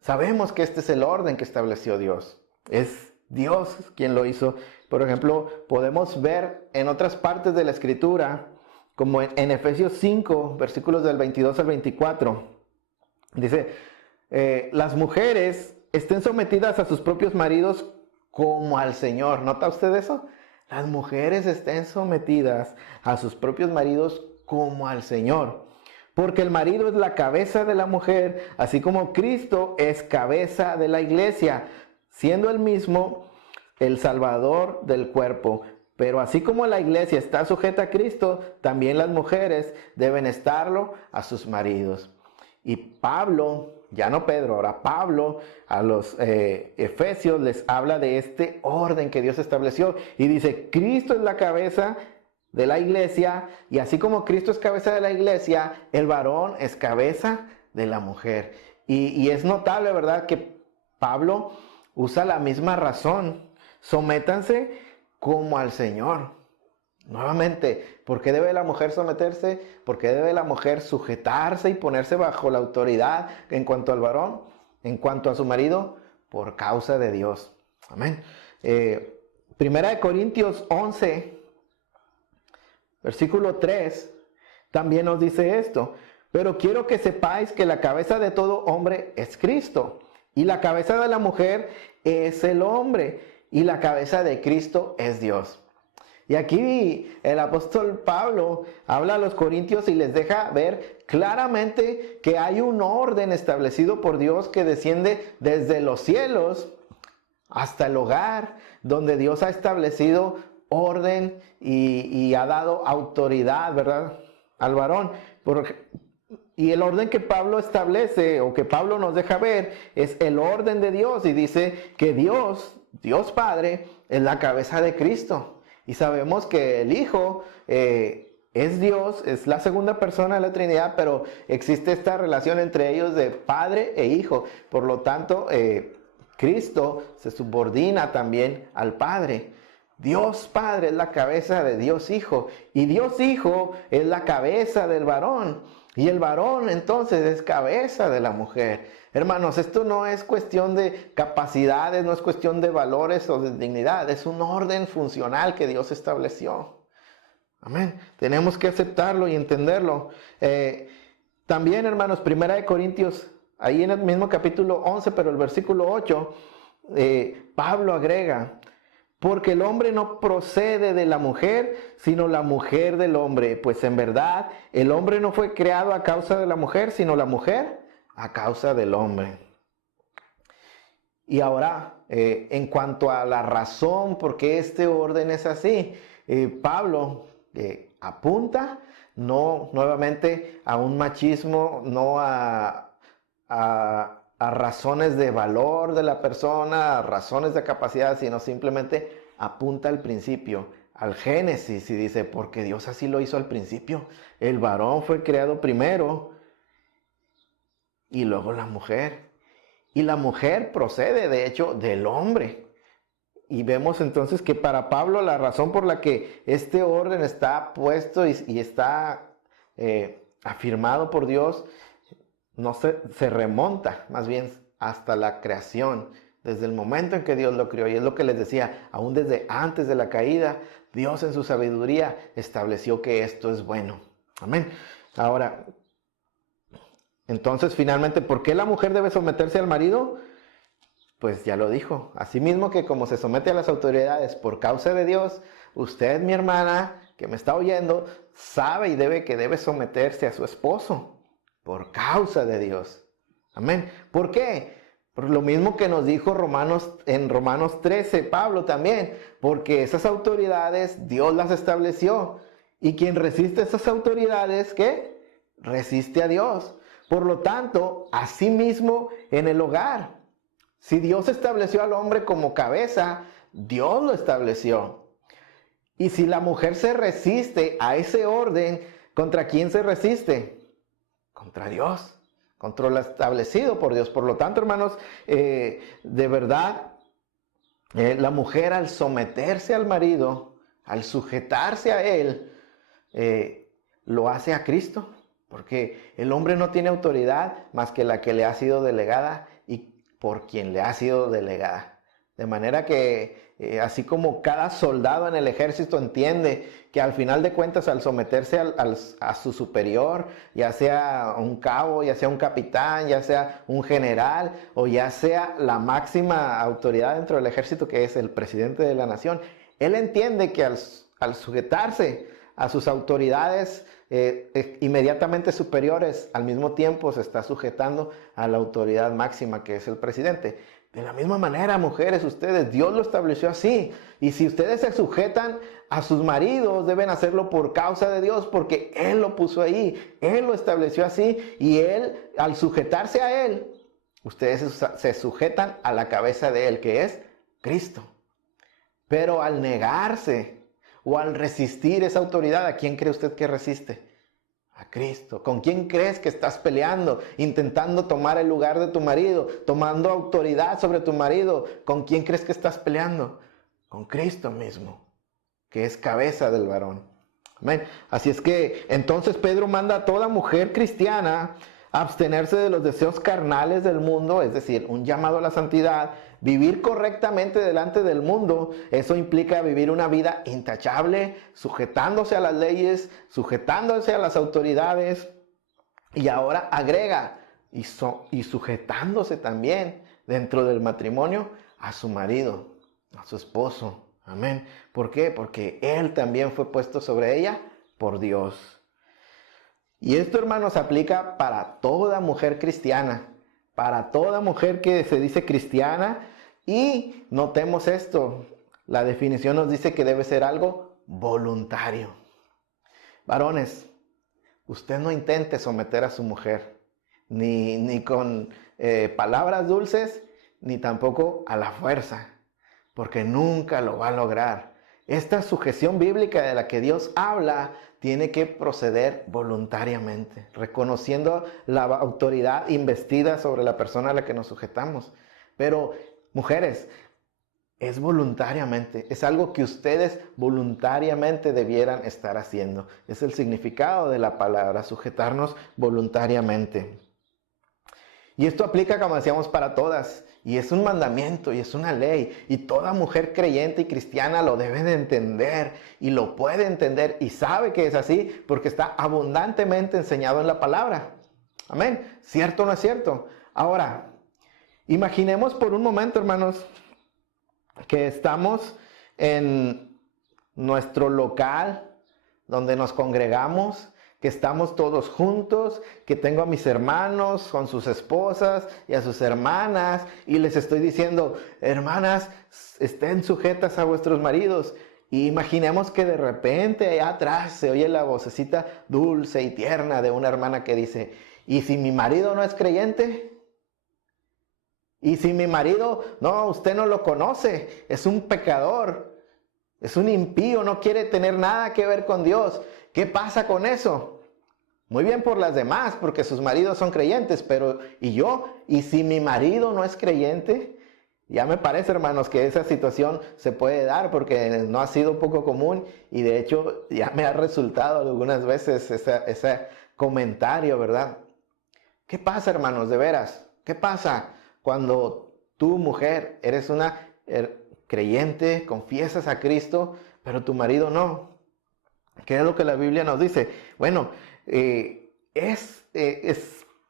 Sabemos que este es el orden que estableció Dios. Es Dios quien lo hizo. Por ejemplo, podemos ver en otras partes de la Escritura, como en Efesios 5, versículos del 22 al 24. Dice, las mujeres estén sometidas a sus propios maridos como al Señor. ¿Nota usted eso? Las mujeres estén sometidas a sus propios maridos como al Señor. Porque el marido es la cabeza de la mujer, así como Cristo es cabeza de la iglesia, siendo él mismo el Salvador del cuerpo. Pero así como la iglesia está sujeta a Cristo, también las mujeres deben estarlo a sus maridos. Y Pablo, ya no Pedro, ahora Pablo, a los efesios les habla de este orden que Dios estableció. Y dice, Cristo es la cabeza de la iglesia, y así como Cristo es cabeza de la iglesia, el varón es cabeza de la mujer. Y es notable, ¿verdad?, que Pablo usa la misma razón. Sométanse como al Señor. Nuevamente, ¿por qué debe la mujer someterse? ¿Por qué debe la mujer sujetarse y ponerse bajo la autoridad en cuanto al varón? En cuanto a su marido, por causa de Dios. Amén. Primera de Corintios 11, versículo 3, también nos dice esto. Pero quiero que sepáis que la cabeza de todo hombre es Cristo, y la cabeza de la mujer es el hombre, y la cabeza de Cristo es Dios. Y aquí el apóstol Pablo habla a los corintios y les deja ver claramente que hay un orden establecido por Dios que desciende desde los cielos hasta el hogar, donde Dios ha establecido orden y ha dado autoridad, ¿verdad?, al varón. Y el orden que Pablo establece, o que Pablo nos deja ver, es el orden de Dios. Y dice que Dios Padre, es la cabeza de Cristo. Y sabemos que el Hijo es Dios, es la segunda persona de la Trinidad, pero existe esta relación entre ellos de Padre e Hijo. Por lo tanto, Cristo se subordina también al Padre. Dios Padre es la cabeza de Dios Hijo, y Dios Hijo es la cabeza del varón, y el varón entonces es cabeza de la mujer. Hermanos, esto no es cuestión de capacidades, no es cuestión de valores o de dignidad, es un orden funcional que Dios estableció. Amén. Tenemos que aceptarlo y entenderlo. También, hermanos, Primera de Corintios, ahí en el mismo capítulo 11, pero el versículo 8, Pablo agrega, porque el hombre no procede de la mujer, sino la mujer del hombre. Pues en verdad, el hombre no fue creado a causa de la mujer, sino la mujer a causa del hombre. Y ahora, en cuanto a la razón por qué este orden es así, Pablo apunta no nuevamente a un machismo, no a razones de valor de la persona, a razones de capacidad, sino simplemente apunta al principio, al Génesis, y dice, porque Dios así lo hizo al principio. El varón fue creado primero y luego la mujer. Y la mujer procede, de hecho, del hombre. Y vemos entonces que para Pablo la razón por la que este orden está puesto y está afirmado por Dios no se remonta más bien hasta la creación, desde el momento en que Dios lo creó. Y es lo que les decía, aún desde antes de la caída, Dios en su sabiduría estableció que esto es bueno. Amén. Ahora, entonces finalmente, ¿por qué la mujer debe someterse al marido? Pues ya lo dijo, asimismo que como se somete a las autoridades por causa de Dios, usted, mi hermana, que me está oyendo, sabe y debe someterse a su esposo por causa de Dios. Amén. ¿Por qué? Por lo mismo que nos dijo en Romanos 13, Pablo también, porque esas autoridades Dios las estableció, y quien resiste esas autoridades, ¿qué? Resiste a Dios. Por lo tanto, asimismo en el hogar, si Dios estableció al hombre como cabeza, Dios lo estableció. Y si la mujer se resiste a ese orden, ¿contra quién se resiste? Contra Dios. control establecido por Dios. Por lo tanto, hermanos, de verdad, la mujer al someterse al marido, al sujetarse a él, lo hace a Cristo, porque el hombre no tiene autoridad más que la que le ha sido delegada y por quien le ha sido delegada. De manera que así como cada soldado en el ejército entiende que al final de cuentas al someterse a su superior, ya sea un cabo, ya sea un capitán, ya sea un general o ya sea la máxima autoridad dentro del ejército, que es el presidente de la nación, él entiende que al sujetarse a sus autoridades inmediatamente superiores, al mismo tiempo se está sujetando a la autoridad máxima, que es el presidente. De la misma manera, mujeres, ustedes, Dios lo estableció así. Y si ustedes se sujetan a sus maridos, deben hacerlo por causa de Dios, porque Él lo puso ahí, Él lo estableció así. Y Él, al sujetarse a Él, ustedes se sujetan a la cabeza de Él, que es Cristo. Pero al negarse o al resistir esa autoridad, ¿a quién cree usted que resiste? A Cristo. ¿Con quién crees que estás peleando? Intentando tomar el lugar de tu marido, tomando autoridad sobre tu marido. ¿Con quién crees que estás peleando? Con Cristo mismo, que es cabeza del varón. Amén. Así es que entonces Pedro manda a toda mujer cristiana a abstenerse de los deseos carnales del mundo, es decir, un llamado a la santidad, vivir correctamente delante del mundo. Eso implica vivir una vida intachable, sujetándose a las leyes, sujetándose a las autoridades. Y ahora agrega, y sujetándose también dentro del matrimonio a su marido, a su esposo. Amén. ¿Por qué? Porque él también fue puesto sobre ella por Dios. Y esto, hermanos, aplica para toda mujer cristiana, para toda mujer que se dice cristiana. Y notemos esto, la definición nos dice que debe ser algo voluntario. Varones, usted no intente someter a su mujer, ni con palabras dulces, ni tampoco a la fuerza, porque nunca lo va a lograr. Esta sujeción bíblica de la que Dios habla tiene que proceder voluntariamente, reconociendo la autoridad investida sobre la persona a la que nos sujetamos. Pero, mujeres, es voluntariamente, es algo que ustedes voluntariamente debieran estar haciendo. Es el significado de la palabra, sujetarnos voluntariamente. Y esto aplica, como decíamos, para todas. Y es un mandamiento y es una ley. Y toda mujer creyente y cristiana lo debe de entender. Y lo puede entender y sabe que es así porque está abundantemente enseñado en la palabra. Amén. ¿Cierto o no es cierto? Ahora, imaginemos por un momento, hermanos, que estamos en nuestro local donde nos congregamos, que estamos todos juntos, que tengo a mis hermanos con sus esposas y a sus hermanas y les estoy diciendo, hermanas, estén sujetas a vuestros maridos. Y imaginemos que de repente allá atrás se oye la vocecita dulce y tierna de una hermana que dice, ¿y si mi marido no es creyente? ¿Y si mi marido, no, usted no lo conoce, es un pecador, es un impío, no quiere tener nada que ver con Dios? ¿Qué pasa con eso? Muy bien por las demás, porque sus maridos son creyentes, pero ¿y yo? ¿Y si mi marido no es creyente? Ya me parece, hermanos, que esa situación se puede dar porque no ha sido poco común y de hecho ya me ha resultado algunas veces ese comentario, ¿verdad? ¿Qué pasa, hermanos, de veras? ¿Qué pasa cuando tú, mujer, eres una creyente, confiesas a Cristo, pero tu marido no? ¿Qué es lo que la Biblia nos dice? Bueno, es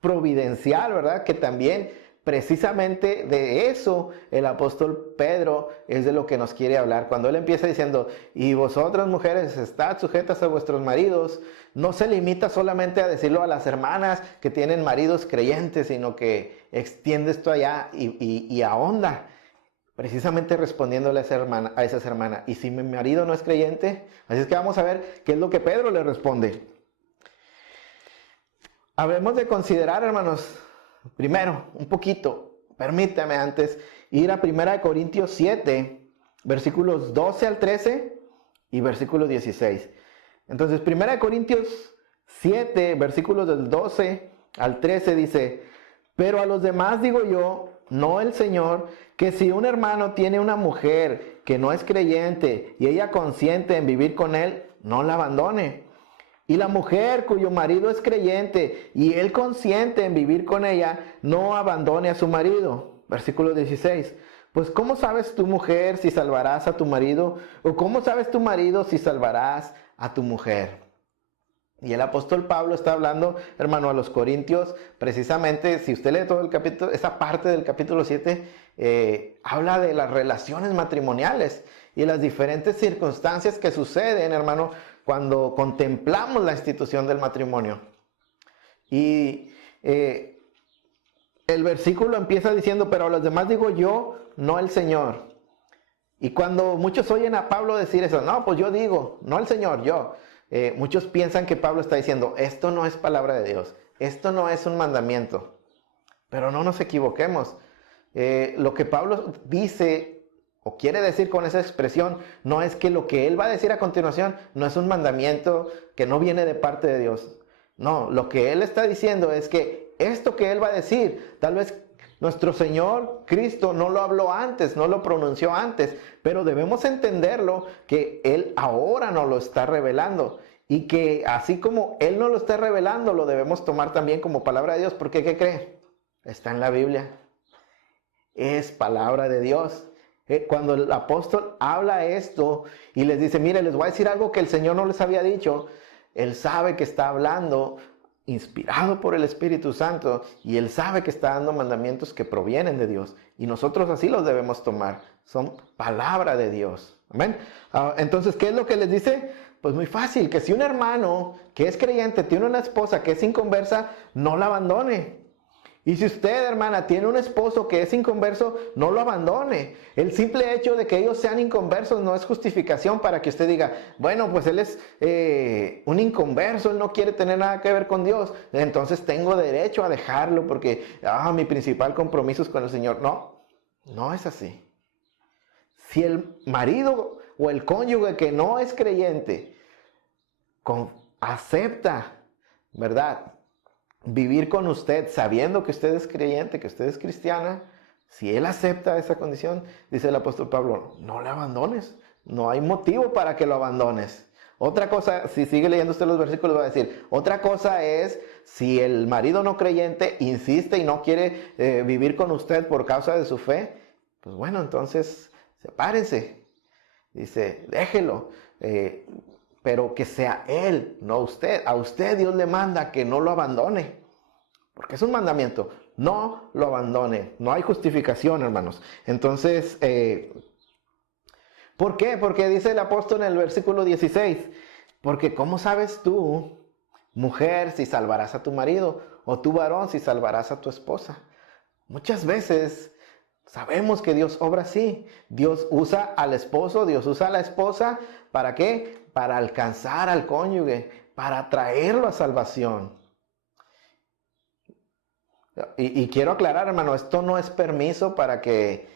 providencial, ¿verdad? Que también precisamente de eso el apóstol Pedro es de lo que nos quiere hablar. Cuando él empieza diciendo, y vosotras mujeres estad sujetas a vuestros maridos, no se limita solamente a decirlo a las hermanas que tienen maridos creyentes, sino que extiende esto allá y ahonda. Precisamente respondiéndole a esas hermanas, ¿y si mi marido no es creyente? Así es que vamos a ver qué es lo que Pedro le responde. Habemos de considerar, hermanos, primero, un poquito, permítame antes, ir a 1 Corintios 7, versículos 12 al 13 y versículo 16. Entonces, 1 Corintios 7, versículos del 12 al 13 dice: pero a los demás digo yo, no el Señor, que si un hermano tiene una mujer que no es creyente y ella consiente en vivir con él, no la abandone. Y la mujer cuyo marido es creyente y él consiente en vivir con ella, no abandone a su marido. Versículo 16. Pues ¿cómo sabes tu mujer si salvarás a tu marido? ¿O cómo sabes tu marido si salvarás a tu mujer? Y el apóstol Pablo está hablando, hermano, a los corintios, precisamente, si usted lee todo el capítulo, esa parte del capítulo 7, habla de las relaciones matrimoniales y las diferentes circunstancias que suceden, hermano, cuando contemplamos la institución del matrimonio. Y el versículo empieza diciendo: pero a los demás digo yo, no el Señor. Y cuando muchos oyen a Pablo decir eso, no, pues yo digo, no el Señor, yo. Muchos piensan que Pablo está diciendo, esto no es palabra de Dios, esto no es un mandamiento. Pero no nos equivoquemos. Lo que Pablo dice o quiere decir con esa expresión no es que lo que él va a decir a continuación no es un mandamiento que no viene de parte de Dios. No, lo que él está diciendo es que esto que él va a decir, tal vez nuestro Señor Cristo no lo habló antes, no lo pronunció antes, pero debemos entenderlo que Él ahora nos lo está revelando. Y que así como Él nos lo está revelando, lo debemos tomar también como palabra de Dios. Porque ¿qué cree? Está en la Biblia. Es palabra de Dios. Cuando el apóstol habla esto y les dice, mire, les voy a decir algo que el Señor no les había dicho. Él sabe que está hablando inspirado por el Espíritu Santo, y Él sabe que está dando mandamientos que provienen de Dios, y nosotros así los debemos tomar, son palabra de Dios. Amén. Entonces, ¿qué es lo que les dice? Pues muy fácil, que si un hermano que es creyente tiene una esposa que es inconversa, no la abandone. Y si usted, hermana, tiene un esposo que es inconverso, no lo abandone. El simple hecho de que ellos sean inconversos no es justificación para que usted diga, bueno, pues él es un inconverso, él no quiere tener nada que ver con Dios, entonces tengo derecho a dejarlo porque mi principal compromiso es con el Señor. No, no es así. Si el marido o el cónyuge que no es creyente acepta, ¿verdad?, vivir con usted sabiendo que usted es creyente, que usted es cristiana, si él acepta esa condición, dice el apóstol Pablo, no le abandones, no hay motivo para que lo abandones. Otra cosa, si sigue leyendo usted los versículos, va a decir, otra cosa es si el marido no creyente insiste y no quiere vivir con usted por causa de su fe, pues bueno, entonces sepárense. Dice, déjelo, pero que sea él, no usted. A usted Dios le manda que no lo abandone, porque es un mandamiento. No lo abandone. No hay justificación, hermanos. Entonces, ¿por qué? Porque dice el apóstol en el versículo 16, porque ¿cómo sabes tú, mujer, si salvarás a tu marido? O tú, varón, si salvarás a tu esposa. Muchas veces sabemos que Dios obra así. Dios usa al esposo, Dios usa a la esposa. ¿Para qué? Para alcanzar al cónyuge, para traerlo a salvación. Y quiero aclarar, hermano, esto no es permiso para que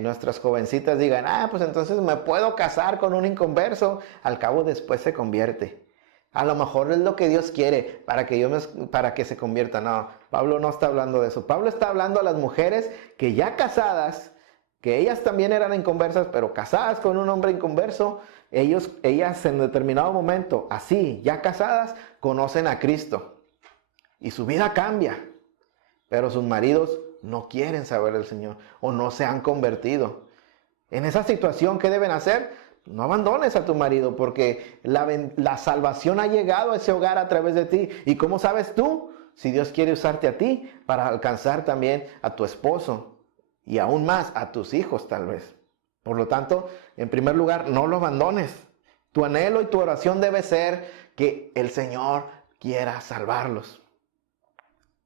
nuestras jovencitas digan, pues entonces me puedo casar con un inconverso, al cabo después se convierte. A lo mejor es lo que Dios quiere para que se convierta. No, Pablo no está hablando de eso. Pablo está hablando a las mujeres que ya casadas, que ellas también eran inconversas, pero casadas con un hombre inconverso, ellas en determinado momento, así, ya casadas, conocen a Cristo. Y su vida cambia. Pero sus maridos no quieren saber del Señor o no se han convertido. En esa situación, ¿qué deben hacer? No abandones a tu marido porque la salvación ha llegado a ese hogar a través de ti. ¿Y cómo sabes tú si Dios quiere usarte a ti para alcanzar también a tu esposo y aún más a tus hijos tal vez? Por lo tanto, en primer lugar, no lo abandones. Tu anhelo y tu oración debe ser que el Señor quiera salvarlos.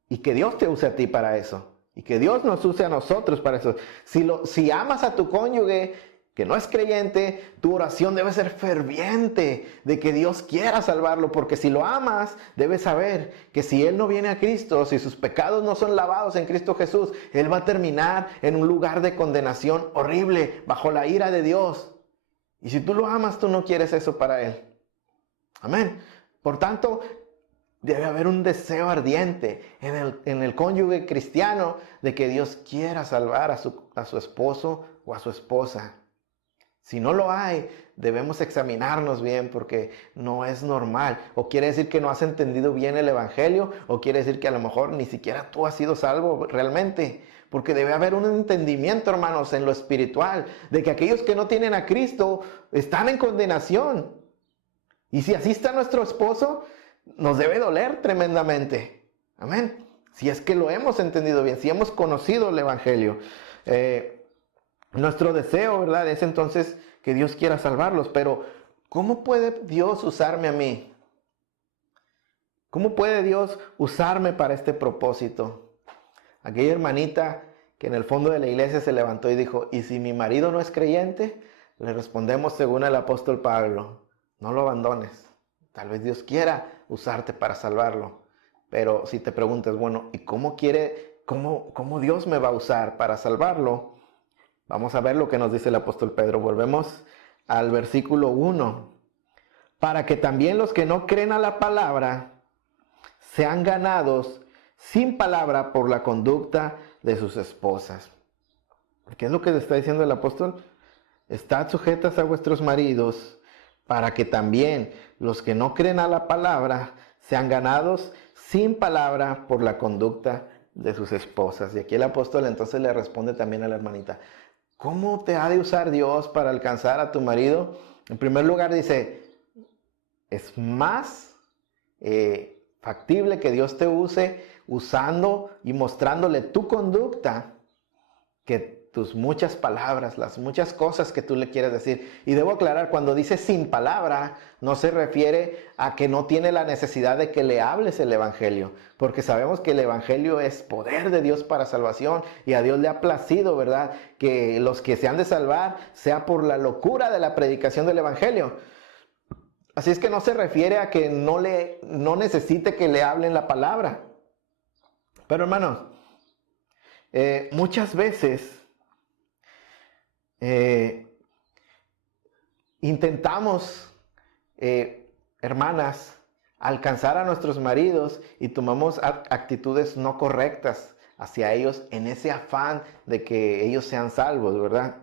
Y que Dios te use a ti para eso. Y que Dios nos use a nosotros para eso. Si amas a tu cónyuge que no es creyente, tu oración debe ser ferviente de que Dios quiera salvarlo. Porque si lo amas, debes saber que si él no viene a Cristo, si sus pecados no son lavados en Cristo Jesús, él va a terminar en un lugar de condenación horrible, bajo la ira de Dios. Y si tú lo amas, tú no quieres eso para él. Amén. Por tanto, Debe haber un deseo ardiente en el cónyuge cristiano de que Dios quiera salvar a su esposo o a su esposa. Si no lo hay, debemos examinarnos bien porque no es normal. O quiere decir que no has entendido bien el evangelio, o quiere decir que a lo mejor ni siquiera tú has sido salvo realmente. Porque debe haber un entendimiento, hermanos, en lo espiritual, de que aquellos que no tienen a Cristo están en condenación. Y si así está nuestro esposo, nos debe doler tremendamente. Amén. Si es que lo hemos entendido bien, si hemos conocido el evangelio. Nuestro deseo, ¿verdad?, es entonces que Dios quiera salvarlos. Pero ¿cómo puede Dios usarme a mí? ¿Cómo puede Dios usarme para este propósito? Aquella hermanita que en el fondo de la iglesia se levantó y dijo, ¿y si mi marido no es creyente? Le respondemos según el apóstol Pablo, no lo abandones. Tal vez Dios quiera usarte para salvarlo. Pero si te preguntas, bueno, ¿y cómo Dios me va a usar para salvarlo? Vamos a ver lo que nos dice el apóstol Pedro. Volvemos al versículo 1. Para que también los que no creen a la palabra sean ganados sin palabra por la conducta de sus esposas. ¿Qué es lo que le está diciendo el apóstol? Estad sujetas a vuestros maridos, para que también los que no creen a la palabra sean ganados sin palabra por la conducta de sus esposas. Y aquí el apóstol entonces le responde también a la hermanita, ¿cómo te ha de usar Dios para alcanzar a tu marido? En primer lugar dice, es más factible que Dios te use usando y mostrándole tu conducta que tus muchas palabras, las muchas cosas que tú le quieres decir. Y debo aclarar, cuando dice sin palabra, no se refiere a que no tiene la necesidad de que le hables el evangelio, porque sabemos que el evangelio es poder de Dios para salvación, y a Dios le ha placido, ¿verdad?, que los que se han de salvar sea por la locura de la predicación del evangelio. Así es que no se refiere a que no necesite que le hablen la palabra. Pero hermanos, muchas veces intentamos, hermanas, alcanzar a nuestros maridos y tomamos actitudes no correctas hacia ellos en ese afán de que ellos sean salvos, ¿verdad?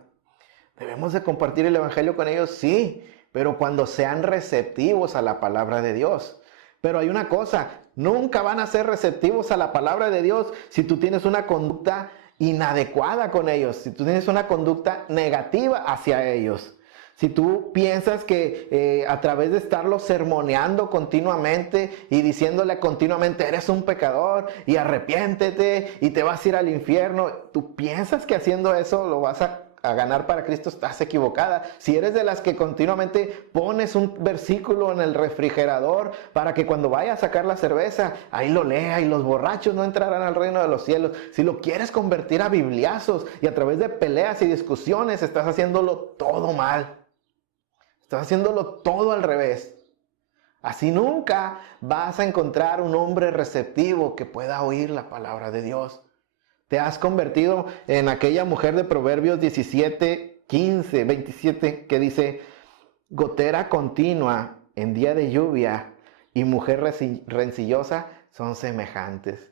Debemos de compartir el evangelio con ellos, sí, pero cuando sean receptivos a la palabra de Dios. Pero hay una cosa, nunca van a ser receptivos a la palabra de Dios si tú tienes una conducta inadecuada con ellos, si tú tienes una conducta negativa hacia ellos. Si tú piensas que a través de estarlo sermoneando continuamente y diciéndole continuamente eres un pecador y arrepiéntete y te vas a ir al infierno, tú piensas que haciendo eso lo vas a ganar para Cristo, estás equivocada. Si eres de las que continuamente pones un versículo en el refrigerador para que cuando vaya a sacar la cerveza, ahí lo lea y los borrachos no entrarán al reino de los cielos. Si lo quieres convertir a bibliazos y a través de peleas y discusiones, estás haciéndolo todo mal. Estás haciéndolo todo al revés. Así nunca vas a encontrar un hombre receptivo que pueda oír la palabra de Dios. Te has convertido en aquella mujer de Proverbios 17, 15, 27 que dice, gotera continua en día de lluvia y mujer rencillosa son semejantes.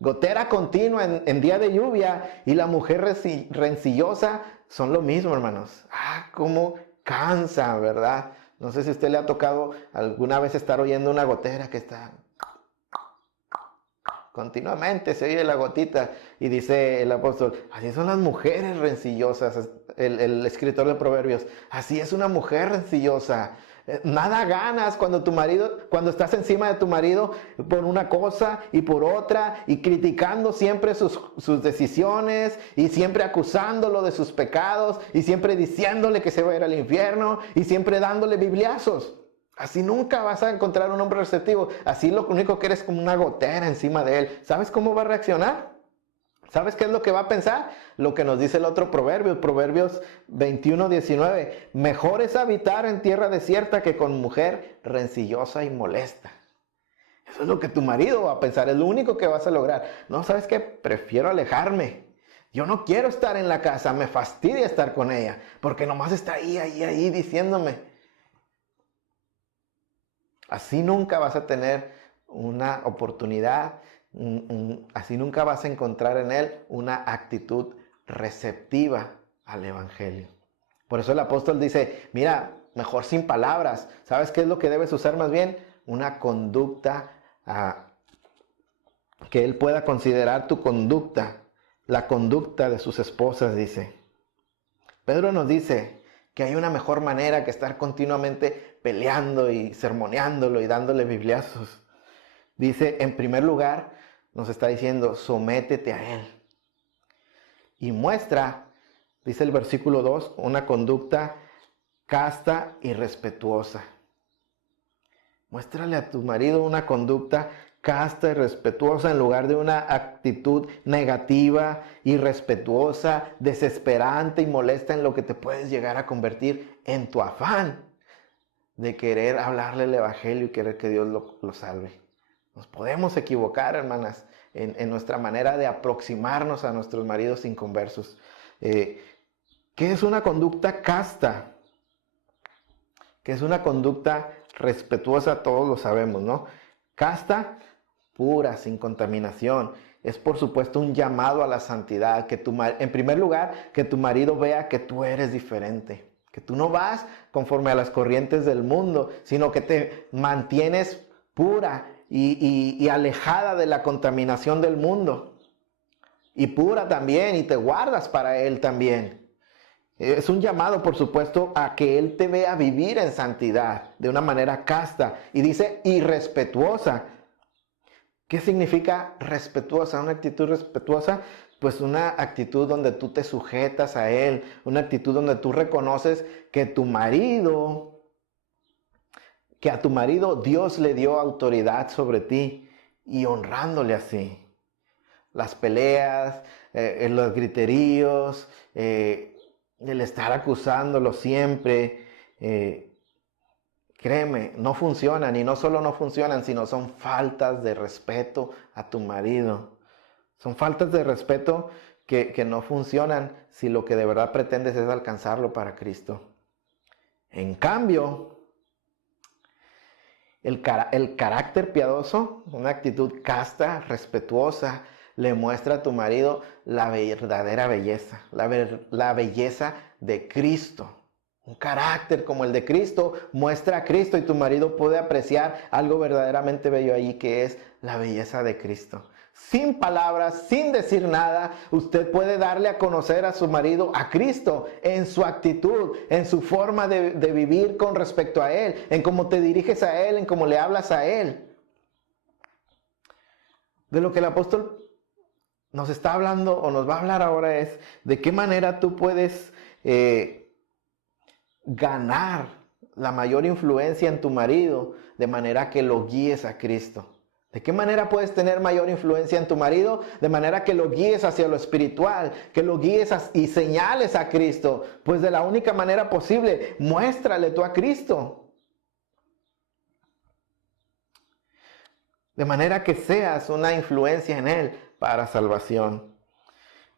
Gotera continua en día de lluvia y la mujer rencillosa son lo mismo, hermanos. Cómo cansa, ¿verdad? No sé si a usted le ha tocado alguna vez estar oyendo una gotera que está... Continuamente se oye la gotita y dice el apóstol, así son las mujeres rencillosas, el escritor de Proverbios, así es una mujer rencillosa. Nada ganas cuando estás encima de tu marido por una cosa y por otra y criticando siempre sus decisiones y siempre acusándolo de sus pecados y siempre diciéndole que se va a ir al infierno y siempre dándole bibliazos. Así nunca vas a encontrar un hombre receptivo. Así lo único que eres como una gotera encima de él. ¿Sabes cómo va a reaccionar? ¿Sabes qué es lo que va a pensar? Lo que nos dice el otro proverbio, Proverbios 21, 19. Mejor es habitar en tierra desierta que con mujer rencillosa y molesta. Eso es lo que tu marido va a pensar, es lo único que vas a lograr. No, ¿sabes qué? Prefiero alejarme. Yo no quiero estar en la casa, me fastidia estar con ella, porque nomás está ahí diciéndome. Así nunca vas a tener una oportunidad, así nunca vas a encontrar en él una actitud receptiva al evangelio. Por eso el apóstol dice, mira, mejor sin palabras. ¿Sabes qué es lo que debes usar más bien? Una conducta que él pueda considerar tu conducta, la conducta de sus esposas, dice. Pedro nos dice que hay una mejor manera que estar continuamente peleando y sermoneándolo y dándole bibliazos. Dice, en primer lugar, nos está diciendo, sométete a él. Y muestra, dice el versículo 2, una conducta casta y respetuosa. Muéstrale a tu marido una conducta casta y respetuosa en lugar de una actitud negativa, irrespetuosa, desesperante y molesta en lo que te puedes llegar a convertir en tu afán de querer hablarle el evangelio y querer que Dios lo salve. Nos podemos equivocar, hermanas, en nuestra manera de aproximarnos a nuestros maridos inconversos. ¿Qué es una conducta casta? ¿Qué es una conducta respetuosa? Todos lo sabemos, ¿no? Casta, pura, sin contaminación. Es por supuesto un llamado a la santidad. En primer lugar, que tu marido vea que tú eres diferente. Que tú no vas conforme a las corrientes del mundo, sino que te mantienes pura y alejada de la contaminación del mundo. Y pura también, y te guardas para él también. Es un llamado, por supuesto, a que él te vea vivir en santidad, de una manera casta. Y dice, irrespetuosa. ¿Qué significa respetuosa? Una actitud respetuosa, pues una actitud donde tú te sujetas a él, una actitud donde tú reconoces que a tu marido Dios le dio autoridad sobre ti y honrándole así. Las peleas, los griteríos, el estar acusándolo siempre, créeme, no funcionan, y no solo no funcionan, sino son faltas de respeto a tu marido. Son faltas de respeto que no funcionan si lo que de verdad pretendes es alcanzarlo para Cristo. En cambio, el carácter piadoso, una actitud casta, respetuosa, le muestra a tu marido la verdadera belleza, la belleza de Cristo. Un carácter como el de Cristo muestra a Cristo y tu marido puede apreciar algo verdaderamente bello allí, que es la belleza de Cristo. Sin palabras, sin decir nada, usted puede darle a conocer a su marido a Cristo en su actitud, en su forma de vivir con respecto a Él, en cómo te diriges a Él, en cómo le hablas a Él. De lo que el apóstol nos está hablando o nos va a hablar ahora es de qué manera tú puedes ganar la mayor influencia en tu marido de manera que lo guíes a Cristo. ¿De qué manera puedes tener mayor influencia en tu marido? De manera que lo guíes hacia lo espiritual, que lo guíes y señales a Cristo. Pues de la única manera posible, muéstrale tú a Cristo. De manera que seas una influencia en Él para salvación.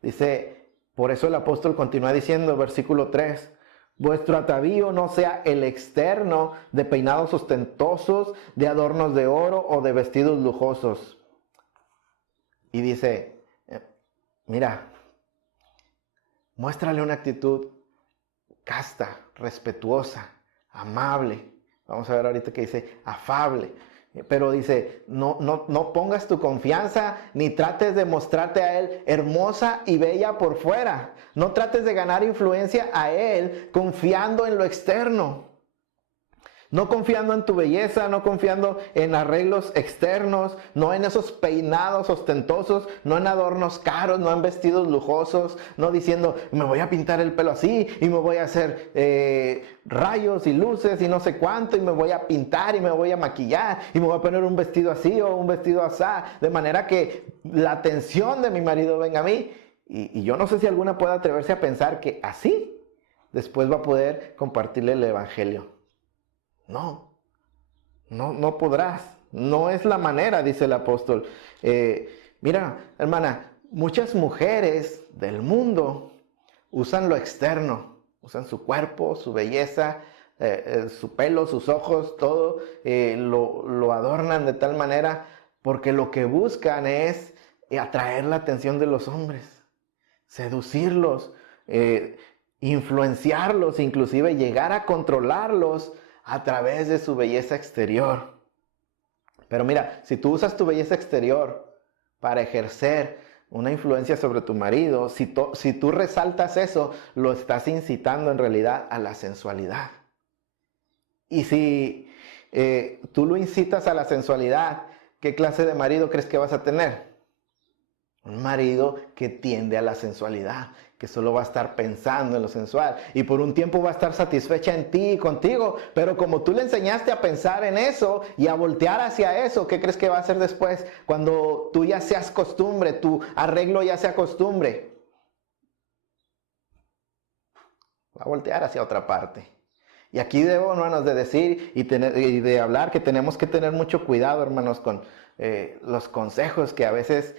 Dice, por eso el apóstol continúa diciendo, versículo 3, vuestro atavío no sea el externo de peinados ostentosos, de adornos de oro o de vestidos lujosos. Y dice, mira, muéstrale una actitud casta, respetuosa, amable. Vamos a ver ahorita que dice afable. Pero dice, no pongas tu confianza ni trates de mostrarte a él hermosa y bella por fuera. No trates de ganar influencia a él confiando en lo externo. No confiando en tu belleza, no confiando en arreglos externos, no en esos peinados ostentosos, no en adornos caros, no en vestidos lujosos, no diciendo, me voy a pintar el pelo así y me voy a hacer rayos y luces y no sé cuánto y me voy a pintar y me voy a maquillar y me voy a poner un vestido así o un vestido asá, de manera que la atención de mi marido venga a mí. Y yo no sé si alguna puede atreverse a pensar que así después va a poder compartirle el evangelio. No podrás. No es la manera, dice el apóstol. Mira, hermana, muchas mujeres del mundo usan lo externo, usan su cuerpo, su belleza, su pelo, sus ojos, todo lo adornan de tal manera porque lo que buscan es atraer la atención de los hombres, seducirlos, influenciarlos, inclusive llegar a controlarlos a través de su belleza exterior. Pero mira, si tú usas tu belleza exterior para ejercer una influencia sobre tu marido, si tú resaltas eso, lo estás incitando en realidad a la sensualidad. Y si tú lo incitas a la sensualidad, ¿qué clase de marido crees que vas a tener? Un marido que tiende a la sensualidad, que solo va a estar pensando en lo sensual y por un tiempo va a estar satisfecha en ti y contigo, pero como tú le enseñaste a pensar en eso y a voltear hacia eso, ¿qué crees que va a hacer después? Cuando tú ya seas costumbre, tu arreglo ya sea costumbre, va a voltear hacia otra parte. Y aquí debo, hermanos, de decir y de hablar que tenemos que tener mucho cuidado, hermanos, con los consejos que a veces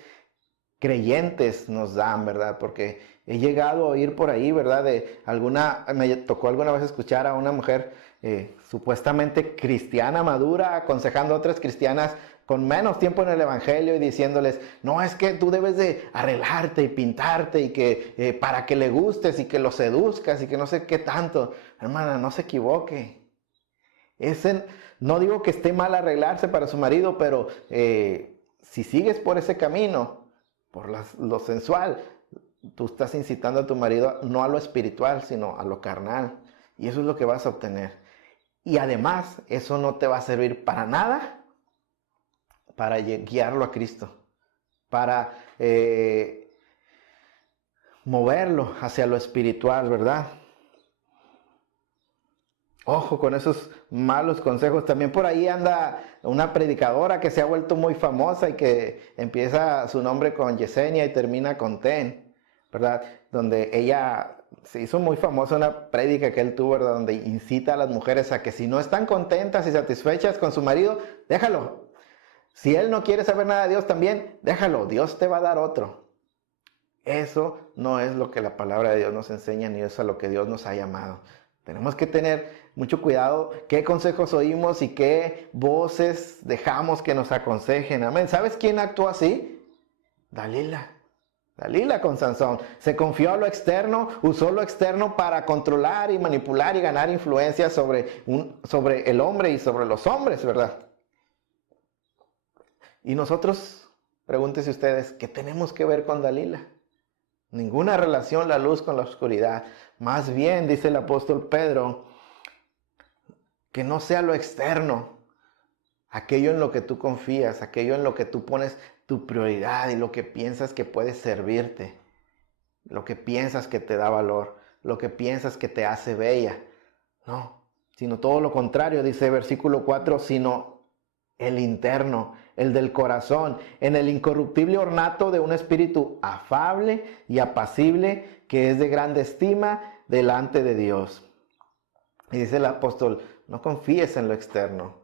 creyentes nos dan, ¿verdad? Porque he llegado a oír por ahí, ¿verdad? Me tocó alguna vez escuchar a una mujer supuestamente cristiana madura aconsejando a otras cristianas con menos tiempo en el evangelio y diciéndoles, no, es que tú debes de arreglarte y pintarte y que para que le gustes y que lo seduzcas y que no sé qué tanto. Hermana, no se equivoque. No digo que esté mal arreglarse para su marido, pero si sigues por ese camino, por lo sensual, tú estás incitando a tu marido no a lo espiritual, sino a lo carnal. Y eso es lo que vas a obtener. Y además, eso no te va a servir para nada para guiarlo a Cristo, para moverlo hacia lo espiritual, ¿verdad? Ojo con esos malos consejos. También por ahí anda una predicadora que se ha vuelto muy famosa y que empieza su nombre con Yesenia y termina con Ten, ¿verdad? Donde ella se hizo muy famosa una prédica que él tuvo, ¿verdad? Donde incita a las mujeres a que si no están contentas y satisfechas con su marido, déjalo. Si él no quiere saber nada de Dios también, déjalo. Dios te va a dar otro. Eso no es lo que la palabra de Dios nos enseña, ni es a lo que Dios nos ha llamado. Tenemos que tener mucho cuidado qué consejos oímos y qué voces dejamos que nos aconsejen. Amén. ¿Sabes quién actuó así? Dalila con Sansón. Se confió a lo externo, usó lo externo para controlar y manipular y ganar influencia sobre el hombre y sobre los hombres, ¿verdad? Y nosotros, pregúntense ustedes, ¿qué tenemos que ver con Dalila? Ninguna relación la luz con la oscuridad. Más bien, dice el apóstol Pedro, que no sea lo externo, aquello en lo que tú confías, aquello en lo que tú pones tu prioridad y lo que piensas que puede servirte, lo que piensas que te da valor, lo que piensas que te hace bella. No, sino todo lo contrario, dice versículo 4, sino el interno, el del corazón, en el incorruptible ornato de un espíritu afable y apacible, que es de grande estima delante de Dios. Y dice el apóstol, no confíes en lo externo.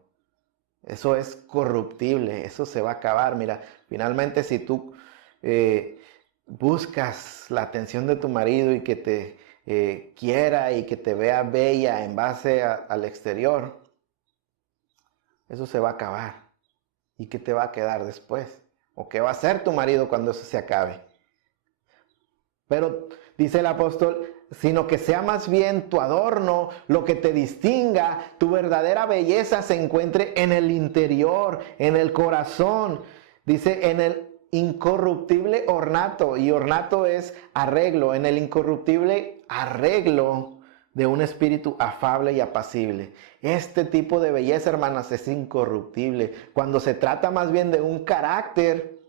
Eso es corruptible, eso se va a acabar. Mira, finalmente si tú buscas la atención de tu marido y que te quiera y que te vea bella en base al exterior, eso se va a acabar. ¿Y qué te va a quedar después? ¿O qué va a hacer tu marido cuando eso se acabe? Pero dice el apóstol, sino que sea más bien tu adorno, lo que te distinga, tu verdadera belleza se encuentre en el interior, en el corazón. Dice, en el incorruptible ornato, y ornato es arreglo, en el incorruptible arreglo de un espíritu afable y apacible. Este tipo de belleza, hermanas, es incorruptible. Cuando se trata más bien de un carácter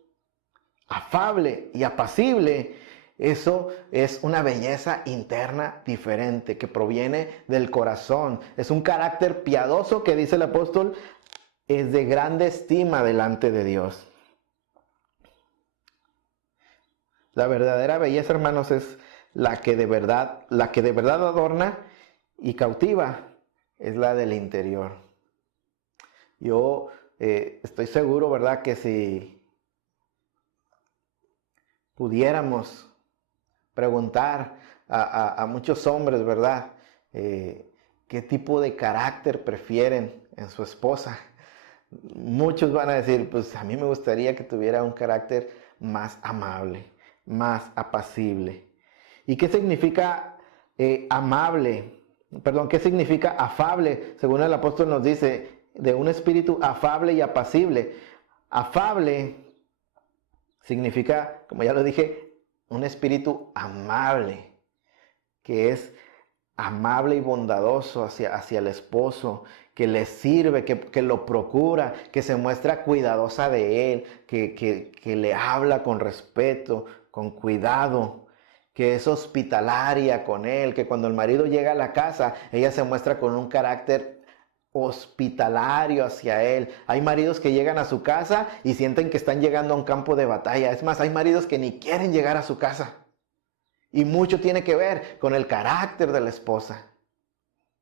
afable y apacible, eso es una belleza interna diferente que proviene del corazón. Es un carácter piadoso que, dice el apóstol, es de grande estima delante de Dios. La verdadera belleza, hermanos, es la que de verdad adorna y cautiva, es la del interior. Yo estoy seguro, ¿verdad?, que si pudiéramos preguntar a muchos hombres, ¿verdad?, qué tipo de carácter prefieren en su esposa. Muchos van a decir, pues a mí me gustaría que tuviera un carácter más amable, más apacible. ¿Y qué significa amable? Perdón, ¿qué significa afable? Según el apóstol nos dice, de un espíritu afable y apacible. Afable significa, como ya lo dije, un espíritu amable, que es amable y bondadoso hacia el esposo, que le sirve, que lo procura, que se muestra cuidadosa de él, que le habla con respeto, con cuidado, que es hospitalaria con él, que cuando el marido llega a la casa, ella se muestra con un carácter hospitalario hacia él. Hay maridos que llegan a su casa y sienten que están llegando a un campo de batalla. Es más, hay maridos que ni quieren llegar a su casa. Y mucho tiene que ver con el carácter de la esposa,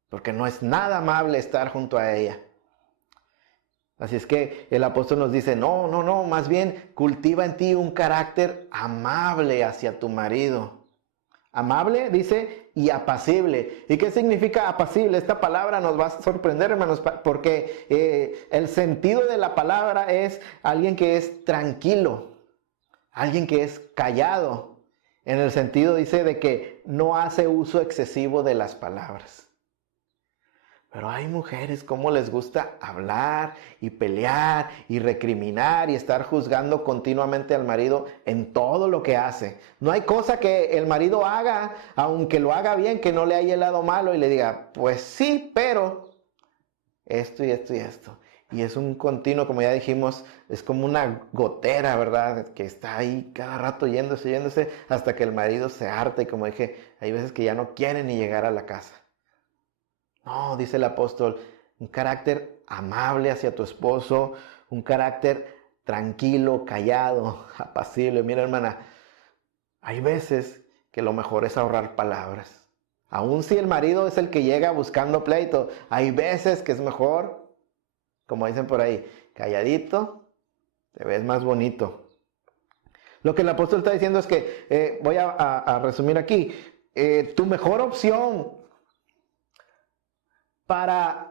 porque no es nada amable estar junto a ella. Así es que el apóstol nos dice, no, más bien cultiva en ti un carácter amable hacia tu marido. Amable, dice, y apacible. ¿Y qué significa apacible? Esta palabra nos va a sorprender, hermanos, porque el sentido de la palabra es alguien que es tranquilo, alguien que es callado. En el sentido, dice, de que no hace uso excesivo de las palabras. Pero hay mujeres como les gusta hablar y pelear y recriminar y estar juzgando continuamente al marido en todo lo que hace. No hay cosa que el marido haga, aunque lo haga bien, que no le haya el lado malo y le diga, pues sí, pero esto y esto y esto. Y es un continuo, como ya dijimos, es como una gotera, ¿verdad? Que está ahí cada rato yéndose, hasta que el marido se harta. Y como dije, hay veces que ya no quiere ni llegar a la casa. No, dice el apóstol, un carácter amable hacia tu esposo, un carácter tranquilo, callado, apacible. Mira, hermana, hay veces que lo mejor es ahorrar palabras. Aun si el marido es el que llega buscando pleito, hay veces que es mejor, como dicen por ahí, calladito, te ves más bonito. Lo que el apóstol está diciendo es que, voy a resumir aquí, tu mejor opción para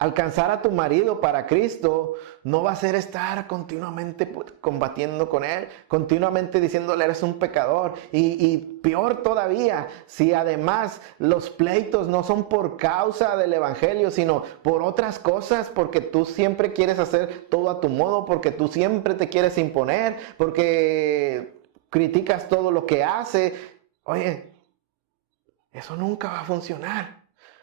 alcanzar a tu marido para Cristo no va a ser estar continuamente combatiendo con él, continuamente diciéndole eres un pecador. Y peor todavía, si además los pleitos no son por causa del evangelio, sino por otras cosas, porque tú siempre quieres hacer todo a tu modo, porque tú siempre te quieres imponer, porque criticas todo lo que hace. Oye, eso nunca va a funcionar.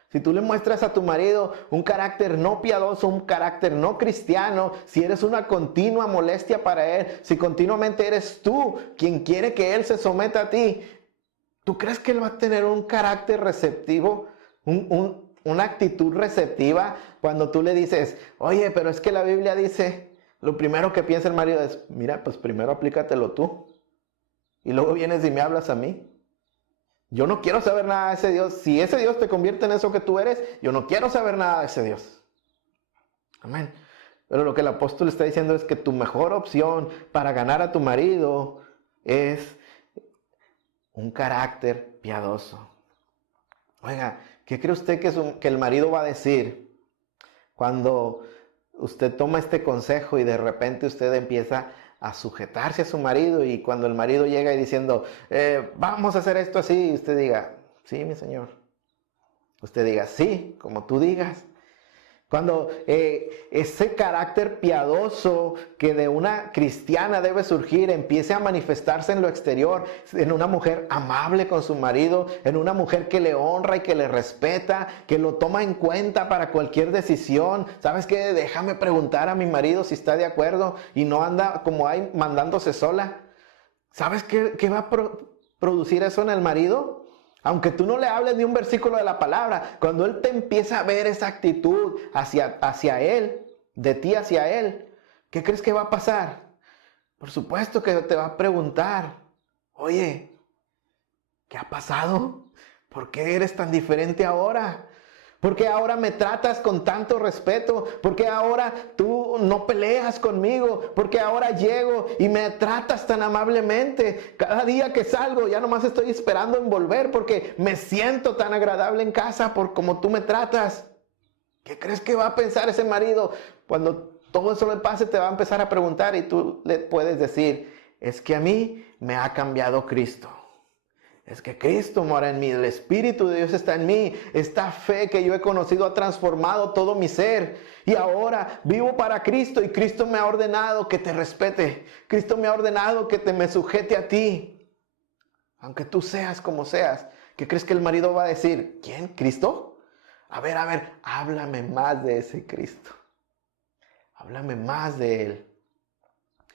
Si tú le muestras a tu marido un carácter no piadoso, un carácter no cristiano, si eres una continua molestia para él, si continuamente eres tú quien quiere que él se someta a ti, ¿tú crees que él va a tener un carácter receptivo, una actitud receptiva cuando tú le dices, oye, pero es que la Biblia dice, lo primero que piensa el marido es, mira, pues primero aplícatelo tú y luego vienes y me hablas a mí? Yo no quiero saber nada de ese Dios. Si ese Dios te convierte en eso que tú eres, yo no quiero saber nada de ese Dios. Amén. Pero lo que el apóstol está diciendo es que tu mejor opción para ganar a tu marido es un carácter piadoso. Oiga, ¿qué cree usted que el marido va a decir cuando usted toma este consejo y de repente usted empieza a sujetarse a su marido, y cuando el marido llega y diciendo, vamos a hacer esto así, y usted diga, sí, mi señor? Usted diga, sí, como tú digas. Cuando ese carácter piadoso que de una cristiana debe surgir empiece a manifestarse en lo exterior, en una mujer amable con su marido, en una mujer que le honra y que le respeta, que lo toma en cuenta para cualquier decisión. ¿Sabes qué? Déjame preguntar a mi marido si está de acuerdo y no anda como ahí mandándose sola. ¿Sabes qué va a producir eso en el marido? Aunque tú no le hables ni un versículo de la palabra, cuando él te empieza a ver esa actitud hacia él, de ti hacia él, ¿qué crees que va a pasar? Por supuesto que te va a preguntar, oye, ¿qué ha pasado? ¿Por qué eres tan diferente ahora? ¿Por qué ahora me tratas con tanto respeto? ¿Por qué ahora tú tú no peleas conmigo? Porque ahora llego y me tratas tan amablemente. Cada día que salgo ya nomás estoy esperando en volver porque me siento tan agradable en casa por como tú me tratas. ¿Qué crees que va a pensar ese marido? Cuando todo eso le pase, te va a empezar a preguntar y tú le puedes decir, es que a mí me ha cambiado Cristo. Es que Cristo mora en mí, el Espíritu de Dios está en mí. Esta fe que yo he conocido ha transformado todo mi ser. Y ahora vivo para Cristo y Cristo me ha ordenado que te respete. Cristo me ha ordenado que me sujete a ti. Aunque tú seas como seas. ¿Qué crees que el marido va a decir? ¿Quién? ¿Cristo? A ver, háblame más de ese Cristo. Háblame más de Él.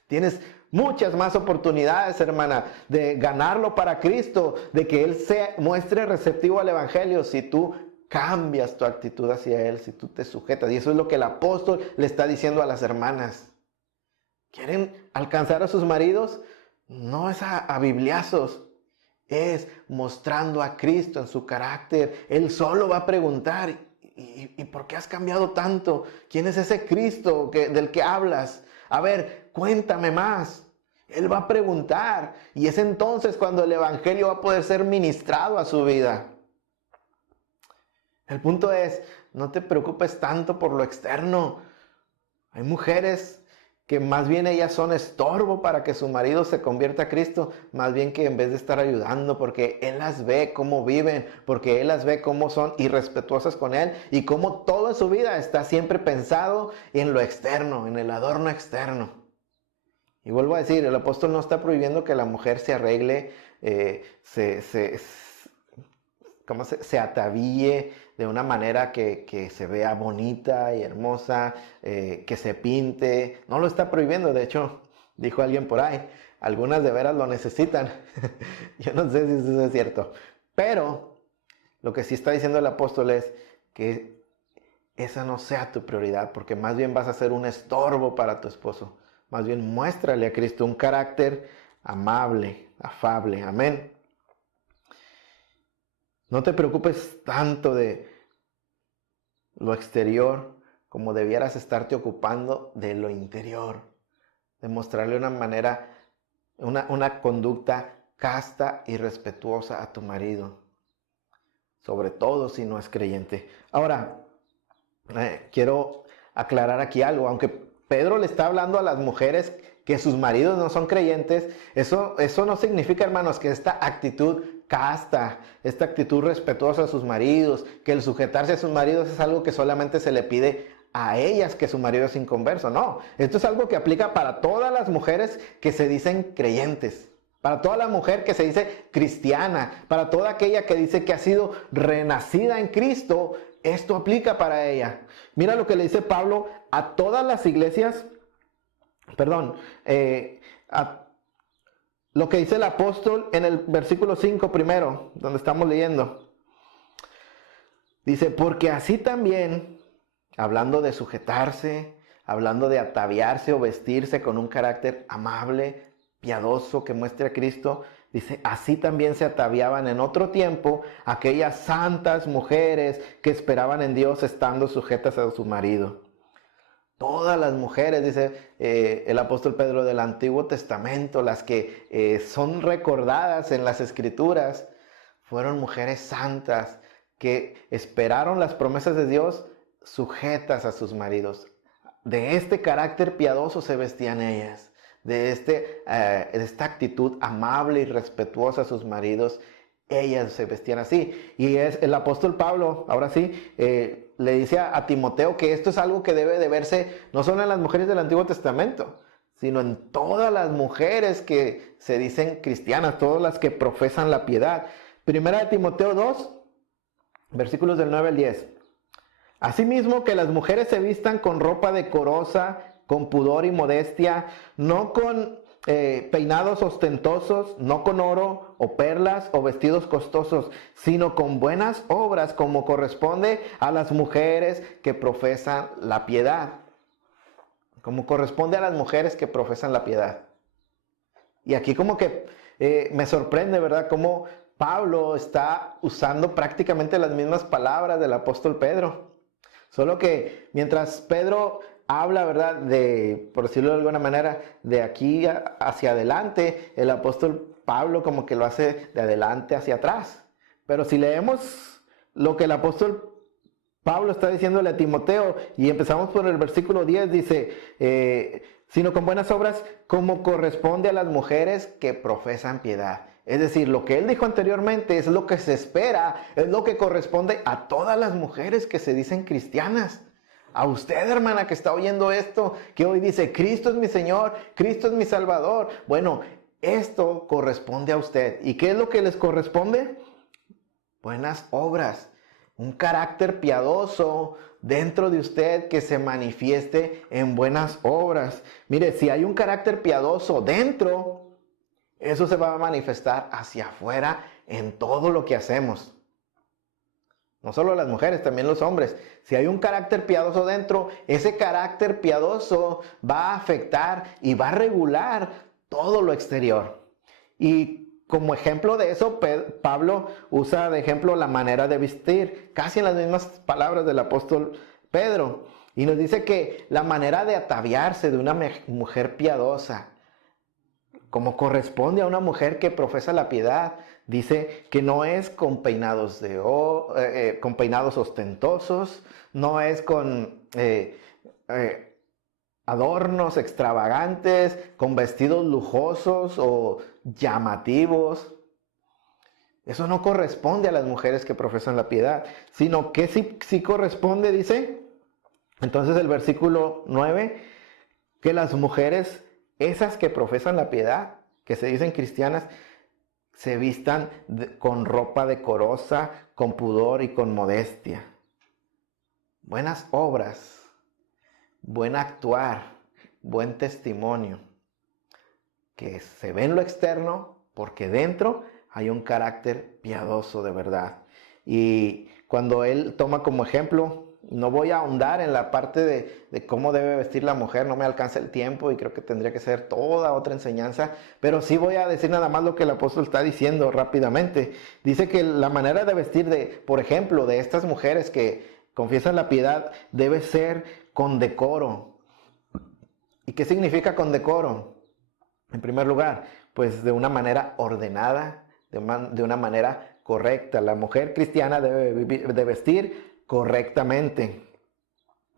Tienes muchas más oportunidades, hermana, de ganarlo para Cristo, de que Él se muestre receptivo al Evangelio si tú cambias tu actitud hacia Él, si tú te sujetas. Y eso es lo que el apóstol le está diciendo a las hermanas. ¿Quieren alcanzar a sus maridos? No es a bibliazos, es mostrando a Cristo en su carácter. Él solo va a preguntar, ¿y por qué has cambiado tanto? ¿Quién es ese Cristo del que hablas? A ver, cuéntame más. Él va a preguntar y es entonces cuando el Evangelio va a poder ser ministrado a su vida. El punto es, no te preocupes tanto por lo externo. Hay mujeres que más bien ellas son estorbo para que su marido se convierta a Cristo, más bien que en vez de estar ayudando, porque Él las ve cómo viven, porque Él las ve cómo son irrespetuosas con Él y cómo toda su vida está siempre pensado en lo externo, en el adorno externo. Y vuelvo a decir, el apóstol no está prohibiendo que la mujer se arregle, se atavíe de una manera que se vea bonita y hermosa, que se pinte. No lo está prohibiendo. De hecho, dijo alguien por ahí, algunas de veras lo necesitan. Yo no sé si eso es cierto. Pero lo que sí está diciendo el apóstol es que esa no sea tu prioridad, porque más bien vas a ser un estorbo para tu esposo. Más bien muéstrale a Cristo un carácter amable, afable. Amén. No te preocupes tanto de lo exterior como debieras estarte ocupando de lo interior. De mostrarle una manera, una conducta casta y respetuosa a tu marido. Sobre todo si no es creyente. Ahora, quiero aclarar aquí algo. Aunque Pedro le está hablando a las mujeres que sus maridos no son creyentes, eso no significa, hermanos, que esta actitud casta, esta actitud respetuosa a sus maridos, que el sujetarse a sus maridos es algo que solamente se le pide a ellas que su marido es inconverso. No, esto es algo que aplica para todas las mujeres que se dicen creyentes, para toda la mujer que se dice cristiana, para toda aquella que dice que ha sido renacida en Cristo. Esto aplica para ella. Mira lo que le dice Pablo a todas las iglesias, lo que dice el apóstol en el versículo 5 primero, donde estamos leyendo. Dice, porque así también, hablando de sujetarse, hablando de ataviarse o vestirse con un carácter amable, piadoso, que muestre a Cristo, dice, así también se ataviaban en otro tiempo aquellas santas mujeres que esperaban en Dios estando sujetas a su marido. Todas las mujeres, dice el apóstol Pedro, del Antiguo Testamento, las que son recordadas en las Escrituras, fueron mujeres santas que esperaron las promesas de Dios sujetas a sus maridos. De este carácter piadoso se vestían ellas, de esta actitud amable y respetuosa a sus maridos. Ellas se vestían así. Y es el apóstol Pablo, ahora sí, le dice a Timoteo que esto es algo que debe de verse no solo en las mujeres del Antiguo Testamento, sino en todas las mujeres que se dicen cristianas, todas las que profesan la piedad. Primera de Timoteo 2, versículos del 9 al 10. Asimismo, que las mujeres se vistan con ropa decorosa, con pudor y modestia, no con peinados ostentosos, no con oro o perlas o vestidos costosos, sino con buenas obras, como corresponde a las mujeres que profesan la piedad. Como corresponde a las mujeres que profesan la piedad. Y aquí como que me sorprende, ¿verdad? Cómo Pablo está usando prácticamente las mismas palabras del apóstol Pedro. Solo que mientras Pedro habla, ¿verdad? Por decirlo de alguna manera, de aquí hacia adelante, el apóstol Pablo como que lo hace de adelante hacia atrás. Pero si leemos lo que el apóstol Pablo está diciéndole a Timoteo, y empezamos por el versículo 10, dice, sino con buenas obras como corresponde a las mujeres que profesan piedad. Es decir, lo que él dijo anteriormente es lo que se espera, es lo que corresponde a todas las mujeres que se dicen cristianas. A usted, hermana, que está oyendo esto, que hoy dice, Cristo es mi Señor, Cristo es mi Salvador. Bueno, esto corresponde a usted. ¿Y qué es lo que les corresponde? Buenas obras. Un carácter piadoso dentro de usted que se manifieste en buenas obras. Mire, si hay un carácter piadoso dentro, eso se va a manifestar hacia afuera en todo lo que hacemos. No solo las mujeres, también los hombres. Si hay un carácter piadoso dentro, ese carácter piadoso va a afectar y va a regular todo lo exterior. Y como ejemplo de eso, Pablo usa de ejemplo la manera de vestir, casi en las mismas palabras del apóstol Pedro. Y nos dice que la manera de ataviarse de una mujer piadosa, como corresponde a una mujer que profesa la piedad, dice que no es con peinados con peinados ostentosos, no es con adornos extravagantes, con vestidos lujosos o llamativos. Eso no corresponde a las mujeres que profesan la piedad, sino que sí corresponde, dice, entonces el versículo 9, que las mujeres, esas que profesan la piedad, que se dicen cristianas, se vistan con ropa decorosa, con pudor y con modestia. Buenas obras, buen actuar, buen testimonio, que se ve en lo externo porque dentro hay un carácter piadoso de verdad. Y cuando él toma como ejemplo, no voy a ahondar en la parte de cómo debe vestir la mujer, no me alcanza el tiempo y creo que tendría que ser toda otra enseñanza, pero sí voy a decir nada más lo que el apóstol está diciendo rápidamente. Dice que la manera de vestir por ejemplo, de estas mujeres que confiesan la piedad debe ser con decoro. ¿Y qué significa con decoro? En primer lugar, pues de una manera ordenada, de una manera correcta. La mujer cristiana debe de vestir correctamente.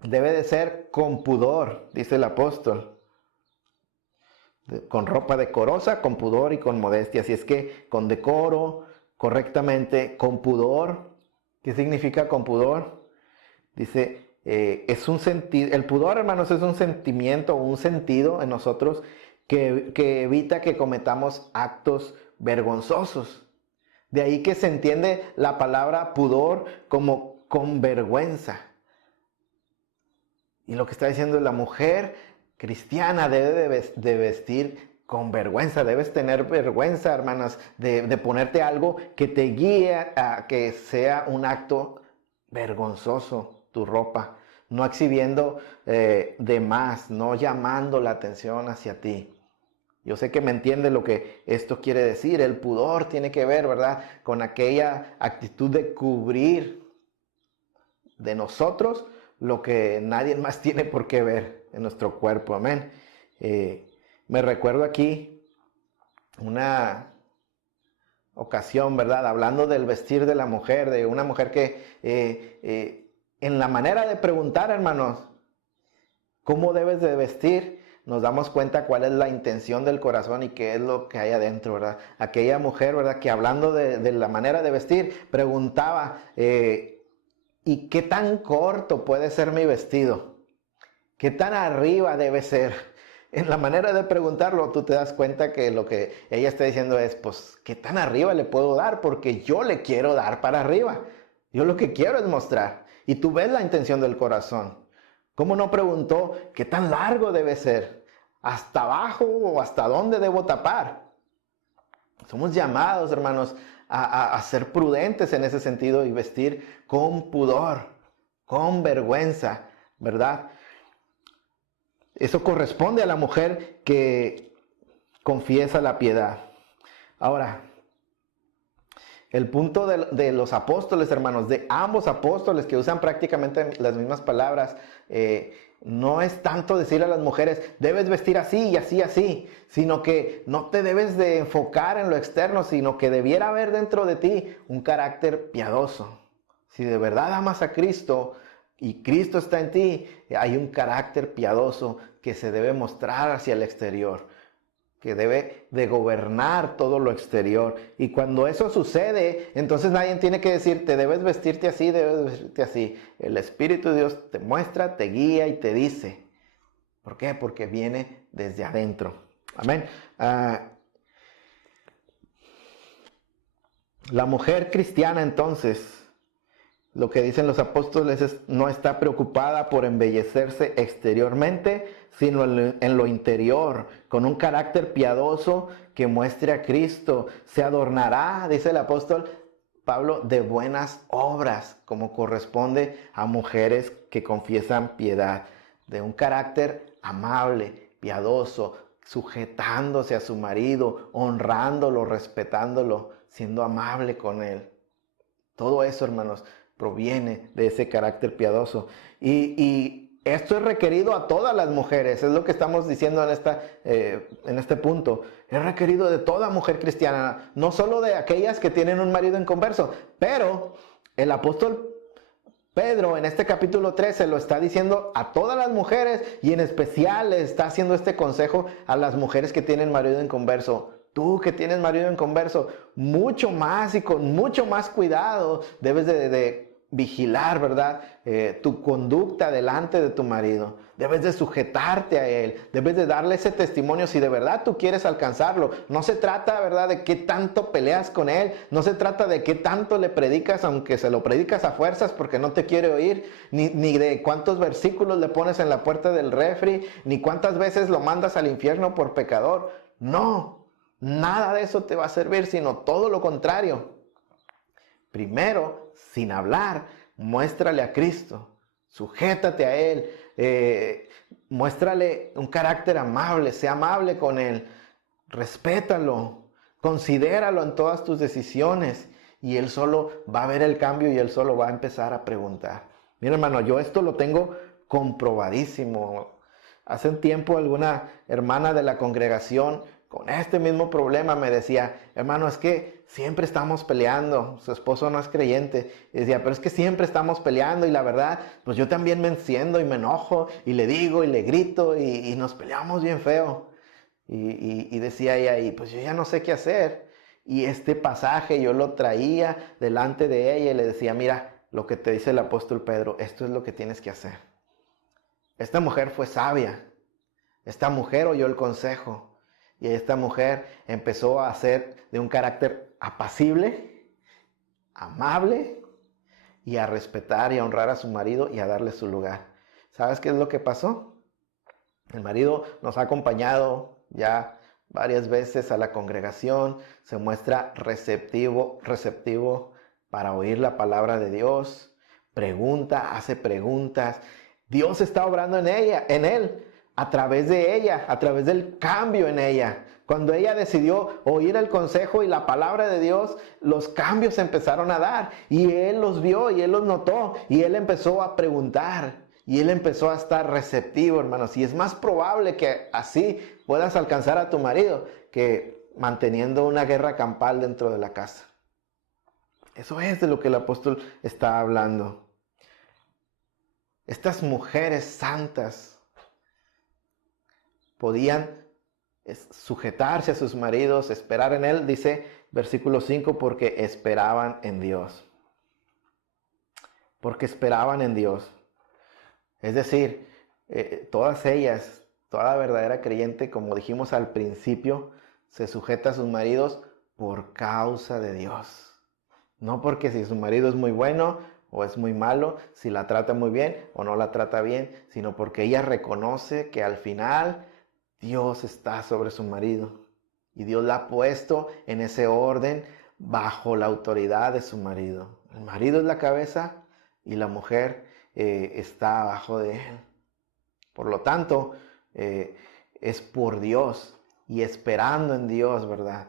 Debe de ser con pudor, dice el apóstol. Con ropa decorosa, con pudor y con modestia. Así es que con decoro, correctamente, con pudor. ¿Qué significa con pudor? Dice, es un sentido. El pudor, hermanos, es un sentimiento o un sentido en nosotros que evita que cometamos actos vergonzosos. De ahí que se entiende la palabra pudor como con vergüenza. Y lo que está diciendo es la mujer cristiana debe de vestir con vergüenza. Debes tener vergüenza, hermanas, de ponerte algo que te guíe a que sea un acto vergonzoso tu ropa. No exhibiendo de más, no llamando la atención hacia ti. Yo sé que me entiende lo que esto quiere decir. El pudor tiene que ver, ¿verdad?, con aquella actitud de cubrir de nosotros lo que nadie más tiene por qué ver en nuestro cuerpo. Amén. Me recuerdo aquí una ocasión, ¿verdad?, hablando del vestir de la mujer, de una mujer que en la manera de preguntar, hermanos, ¿cómo debes de vestir?, nos damos cuenta cuál es la intención del corazón y qué es lo que hay adentro, ¿verdad? Aquella mujer, ¿verdad?, que hablando de la manera de vestir, preguntaba, ¿y qué tan corto puede ser mi vestido? ¿Qué tan arriba debe ser? En la manera de preguntarlo, tú te das cuenta que lo que ella está diciendo es, pues, ¿qué tan arriba le puedo dar? Porque yo le quiero dar para arriba. Yo lo que quiero es mostrar. Y tú ves la intención del corazón. ¿Cómo no preguntó qué tan largo debe ser? ¿Hasta abajo o hasta dónde debo tapar? Somos llamados, hermanos, a ser prudentes en ese sentido y vestir con pudor, con vergüenza, ¿verdad? Eso corresponde a la mujer que confiesa la piedad. Ahora, El punto de los apóstoles, hermanos, de ambos apóstoles que usan prácticamente las mismas palabras, no es tanto decir a las mujeres, debes vestir así y así, así, sino que no te debes de enfocar en lo externo, sino que debiera haber dentro de ti un carácter piadoso. Si de verdad amas a Cristo y Cristo está en ti, hay un carácter piadoso que se debe mostrar hacia el exterior, que debe de gobernar todo lo exterior. Y cuando eso sucede, entonces nadie tiene que decirte, debes vestirte así, debes vestirte así. El Espíritu de Dios te muestra, te guía y te dice. ¿Por qué? Porque viene desde adentro. Amén. La mujer cristiana, entonces, lo que dicen los apóstoles es, no está preocupada por embellecerse exteriormente, sino en lo interior, con un carácter piadoso que muestre a Cristo. Se adornará, dice el apóstol Pablo, de buenas obras, como corresponde a mujeres que confiesan piedad, de un carácter amable, piadoso, sujetándose a su marido, honrándolo, respetándolo, siendo amable con él. Todo eso, hermanos, proviene de ese carácter piadoso. Y esto es requerido a todas las mujeres, es lo que estamos diciendo en este punto. Es requerido de toda mujer cristiana, no solo de aquellas que tienen un marido inconverso. Pero el apóstol Pedro en este capítulo 13 lo está diciendo a todas las mujeres, y en especial le está haciendo este consejo a las mujeres que tienen marido inconverso. Tú que tienes marido inconverso, mucho más y con mucho más cuidado debes de vigilar, ¿verdad? Tu conducta delante de tu marido. Debes de sujetarte a él. Debes de darle ese testimonio si de verdad tú quieres alcanzarlo. No se trata, ¿verdad?, de qué tanto peleas con él. No se trata de qué tanto le predicas, aunque se lo predicas a fuerzas porque no te quiere oír. Ni de cuántos versículos le pones en la puerta del refri. Ni cuántas veces lo mandas al infierno por pecador. No. Nada de eso te va a servir, sino todo lo contrario. Primero, sin hablar, muéstrale a Cristo, sujétate a Él, muéstrale un carácter amable, sea amable con Él, respétalo, considéralo en todas tus decisiones, y Él solo va a ver el cambio y Él solo va a empezar a preguntar. Mira, hermano, yo esto lo tengo comprobadísimo. Hace un tiempo alguna hermana de la congregación con este mismo problema me decía, hermano, es que siempre estamos peleando, su esposo no es creyente, y decía, pero es que siempre estamos peleando, y la verdad, pues yo también me enciendo y me enojo, y le digo y le grito, y nos peleamos bien feo. Y decía ella, y pues yo ya no sé qué hacer. Y este pasaje yo lo traía delante de ella y le decía, mira, lo que te dice el apóstol Pedro, esto es lo que tienes que hacer. Esta mujer fue sabia, esta mujer oyó el consejo. Y esta mujer empezó a ser de un carácter apacible, amable, y a respetar y a honrar a su marido y a darle su lugar. ¿Sabes qué es lo que pasó? El marido nos ha acompañado ya varias veces a la congregación, se muestra receptivo para oír la palabra de Dios, pregunta, hace preguntas. Dios está obrando en él. A través de ella, a través del cambio en ella. Cuando ella decidió oír el consejo y la palabra de Dios, los cambios se empezaron a dar. Y él los vio y él los notó. Y él empezó a preguntar. Y él empezó a estar receptivo, hermanos. Y es más probable que así puedas alcanzar a tu marido que manteniendo una guerra campal dentro de la casa. Eso es de lo que el apóstol está hablando. Estas mujeres santas podían sujetarse a sus maridos, esperar en él, dice versículo 5, porque esperaban en Dios. Porque esperaban en Dios. Es decir, todas ellas, toda verdadera creyente, como dijimos al principio, se sujeta a sus maridos por causa de Dios. No porque si su marido es muy bueno o es muy malo, si la trata muy bien o no la trata bien, sino porque ella reconoce que al final Dios está sobre su marido y Dios la ha puesto en ese orden bajo la autoridad de su marido. El marido es la cabeza y la mujer está abajo de él. Por lo tanto, es por Dios y esperando en Dios, ¿verdad?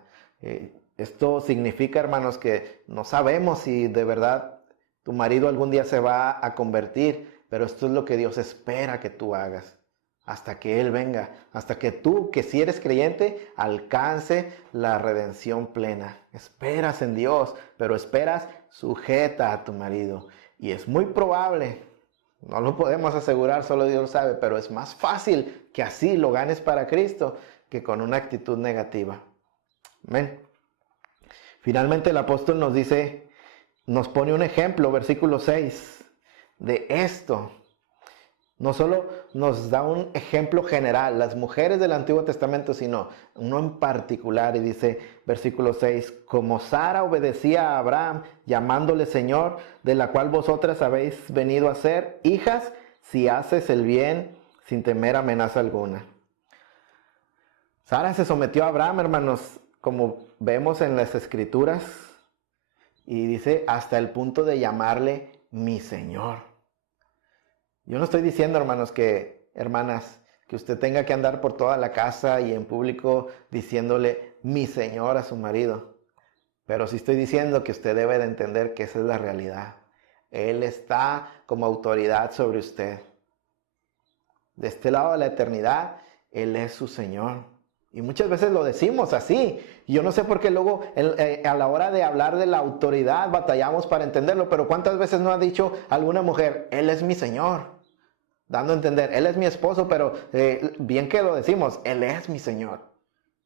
Esto significa, hermanos, que no sabemos si de verdad tu marido algún día se va a convertir, pero esto es lo que Dios espera que tú hagas hasta que Él venga, hasta que tú, que si eres creyente, alcance la redención plena. Esperas en Dios, pero esperas sujeta a tu marido. Y es muy probable, no lo podemos asegurar, solo Dios lo sabe, pero es más fácil que así lo ganes para Cristo que con una actitud negativa. Amén. Finalmente el apóstol nos dice, nos pone un ejemplo, versículo 6, de esto. No solo nos da un ejemplo general, las mujeres del Antiguo Testamento, sino uno en particular. Y dice, versículo 6, como Sara obedecía a Abraham, llamándole Señor, de la cual vosotras habéis venido a ser hijas, si haces el bien sin temer amenaza alguna. Sara se sometió a Abraham, hermanos, como vemos en las Escrituras, y dice, hasta el punto de llamarle mi Señor. Yo no estoy diciendo, hermanas, que usted tenga que andar por toda la casa y en público diciéndole mi Señor a su marido. Pero sí estoy diciendo que usted debe de entender que esa es la realidad. Él está como autoridad sobre usted. De este lado de la eternidad, Él es su Señor. Y muchas veces lo decimos así. Yo no sé por qué luego a la hora de hablar de la autoridad batallamos para entenderlo. Pero ¿cuántas veces no ha dicho alguna mujer, Él es mi Señor? Dando a entender, Él es mi esposo, pero bien que lo decimos, Él es mi Señor.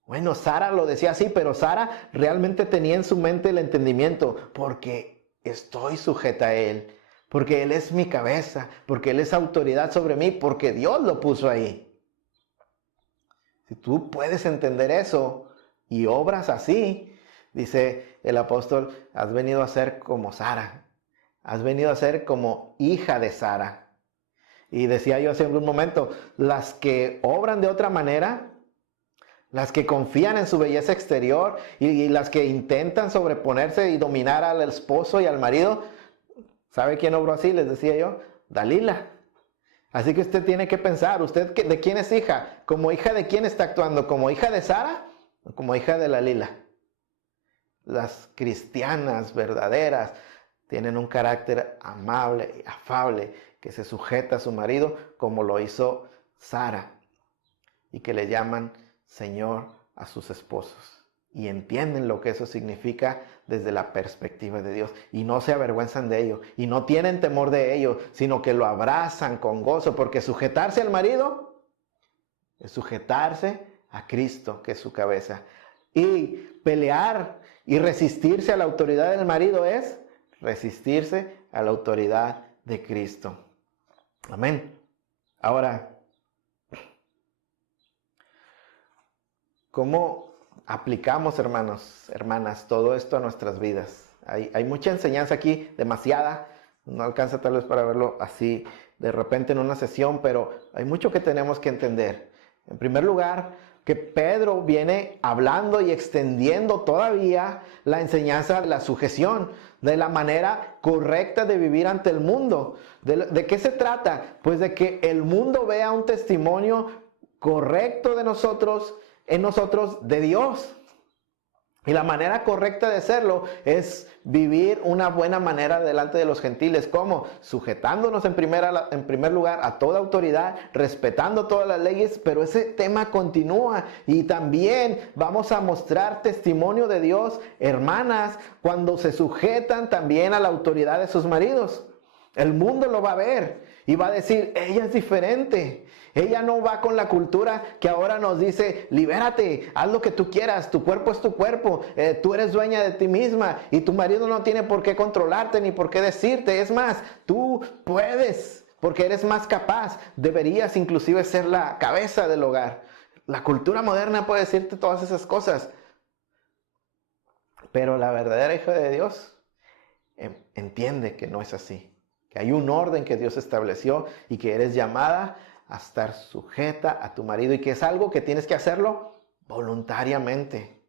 Bueno, Sara lo decía así, pero Sara realmente tenía en su mente el entendimiento, porque estoy sujeta a Él, porque Él es mi cabeza, porque Él es autoridad sobre mí, porque Dios lo puso ahí. Si tú puedes entender eso y obras así, dice el apóstol, has venido a ser como Sara, has venido a ser como hija de Sara. Y decía yo hace un momento, las que obran de otra manera, las que confían en su belleza exterior y las que intentan sobreponerse y dominar al esposo y al marido, ¿sabe quién obró así? Les decía yo, Dalila. Así que usted tiene que pensar, ¿usted de quién es hija? ¿Como hija de quién está actuando? ¿Como hija de Sara o como hija de Dalila? Las cristianas verdaderas tienen un carácter amable y afable, que se sujeta a su marido como lo hizo Sara, y que le llaman Señor a sus esposos. Y entienden lo que eso significa desde la perspectiva de Dios. Y no se avergüenzan de ello. Y no tienen temor de ello, sino que lo abrazan con gozo. Porque sujetarse al marido es sujetarse a Cristo, que es su cabeza. Y pelear y resistirse a la autoridad del marido es resistirse a la autoridad de Cristo. Amén. Ahora, ¿cómo aplicamos, hermanos, hermanas, todo esto a nuestras vidas? Hay mucha enseñanza aquí, demasiada. No alcanza tal vez para verlo así de repente en una sesión, pero hay mucho que tenemos que entender. En primer lugar, que Pedro viene hablando y extendiendo todavía la enseñanza de la sujeción, de la manera correcta de vivir ante el mundo. ¿De qué se trata? Pues de que el mundo vea un testimonio correcto de nosotros, en nosotros, de Dios. Y la manera correcta de hacerlo es vivir una buena manera delante de los gentiles. ¿Cómo? Sujetándonos en primer lugar a toda autoridad, respetando todas las leyes, pero ese tema continúa. Y también vamos a mostrar testimonio de Dios, hermanas, cuando se sujetan también a la autoridad de sus maridos. El mundo lo va a ver y va a decir, ella es diferente. Ella no va con la cultura que ahora nos dice, libérate, haz lo que tú quieras, tu cuerpo es tu cuerpo, tú eres dueña de ti misma y tu marido no tiene por qué controlarte ni por qué decirte. Es más, tú puedes, porque eres más capaz, deberías inclusive ser la cabeza del hogar. La cultura moderna puede decirte todas esas cosas, pero la verdadera hija de Dios entiende que no es así. Que hay un orden que Dios estableció y que eres llamada a estar sujeta a tu marido y que es algo que tienes que hacerlo voluntariamente.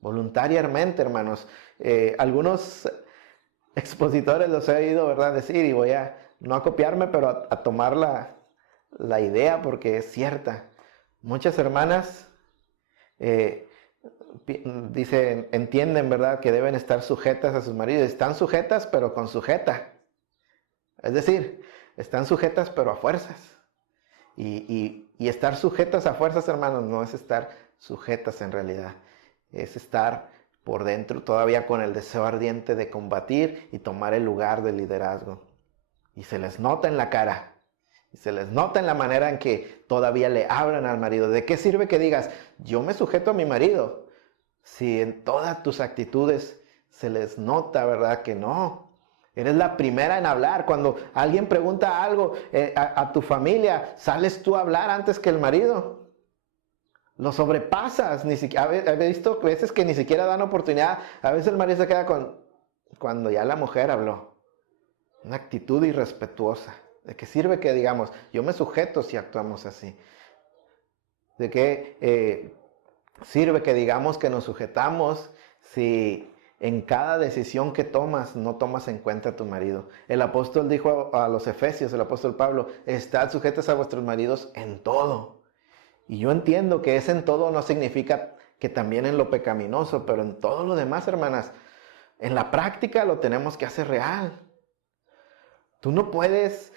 Voluntariamente, hermanos. Algunos expositores los he oído, ¿verdad?, decir, y voy a, no a copiarme, pero a tomar la idea porque es cierta. Muchas hermanas dice, entienden, ¿verdad?, que deben estar sujetas a sus maridos. Están sujetas, pero con sujeta. Es decir, están sujetas, pero a fuerzas. Y estar sujetas a fuerzas, hermanos, no es estar sujetas en realidad. Es estar por dentro todavía con el deseo ardiente de combatir y tomar el lugar del liderazgo. Y se les nota en la cara. Y se les nota en la manera en que todavía le hablan al marido. ¿De qué sirve que digas, yo me sujeto a mi marido? Si en todas tus actitudes se les nota, ¿verdad?, que no. Eres la primera en hablar. Cuando alguien pregunta algo a tu familia, sales tú a hablar antes que el marido. Lo sobrepasas. He visto veces que ni siquiera dan oportunidad. A veces el marido se queda cuando ya la mujer habló. Una actitud irrespetuosa. ¿De qué sirve que digamos, yo me sujeto si actuamos así? ¿De qué sirve que digamos que nos sujetamos si en cada decisión que tomas no tomas en cuenta a tu marido? El apóstol dijo a los Efesios, el apóstol Pablo, estad sujetos a vuestros maridos en todo. Y yo entiendo que ese en todo no significa que también en lo pecaminoso, pero en todo lo demás, hermanas, en la práctica lo tenemos que hacer real. Tú no puedes,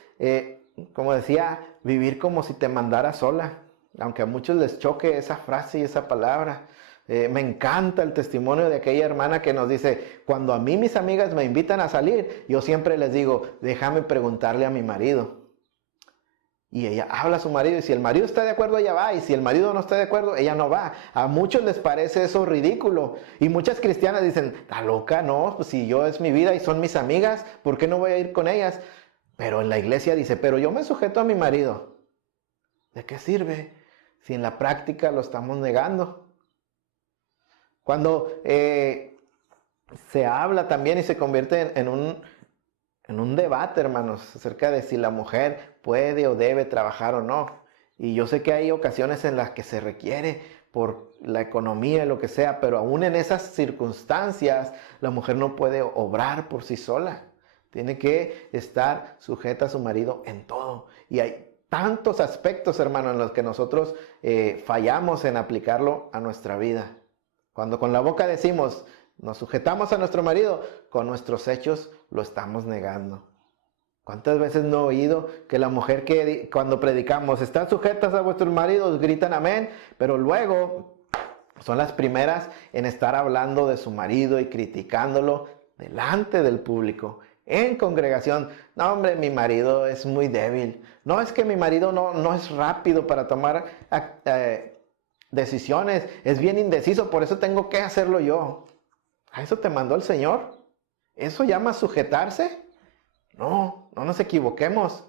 como decía, vivir como si te mandara sola, aunque a muchos les choque esa frase y esa palabra. Me encanta el testimonio de aquella hermana que nos dice, cuando a mí mis amigas me invitan a salir, yo siempre les digo, déjame preguntarle a mi marido. Y ella habla a su marido, y si el marido está de acuerdo, ella va, y si el marido no está de acuerdo, ella no va. A muchos les parece eso ridículo, y muchas cristianas dicen, ¿está loca? No, pues si yo es mi vida y son mis amigas, ¿por qué no voy a ir con ellas? Pero en la iglesia dice, pero yo me sujeto a mi marido. ¿De qué sirve si en la práctica lo estamos negando? Cuando se habla también y se convierte en un debate, hermanos, acerca de si la mujer puede o debe trabajar o no. Y yo sé que hay ocasiones en las que se requiere por la economía y lo que sea, pero aún en esas circunstancias la mujer no puede obrar por sí sola. Tiene que estar sujeta a su marido en todo. Y hay tantos aspectos, hermanos, en los que nosotros fallamos en aplicarlo a nuestra vida. Cuando con la boca decimos, nos sujetamos a nuestro marido, con nuestros hechos lo estamos negando. ¿Cuántas veces no he oído que la mujer que cuando predicamos, están sujetas a vuestros maridos, gritan amén, pero luego son las primeras en estar hablando de su marido y criticándolo delante del público, en congregación? No, hombre, mi marido es muy débil. No, es que mi marido no es rápido para tomar decisiones, es bien indeciso, por eso tengo que hacerlo yo. ¿A eso te mandó el Señor? ¿Eso llama sujetarse? No nos equivoquemos.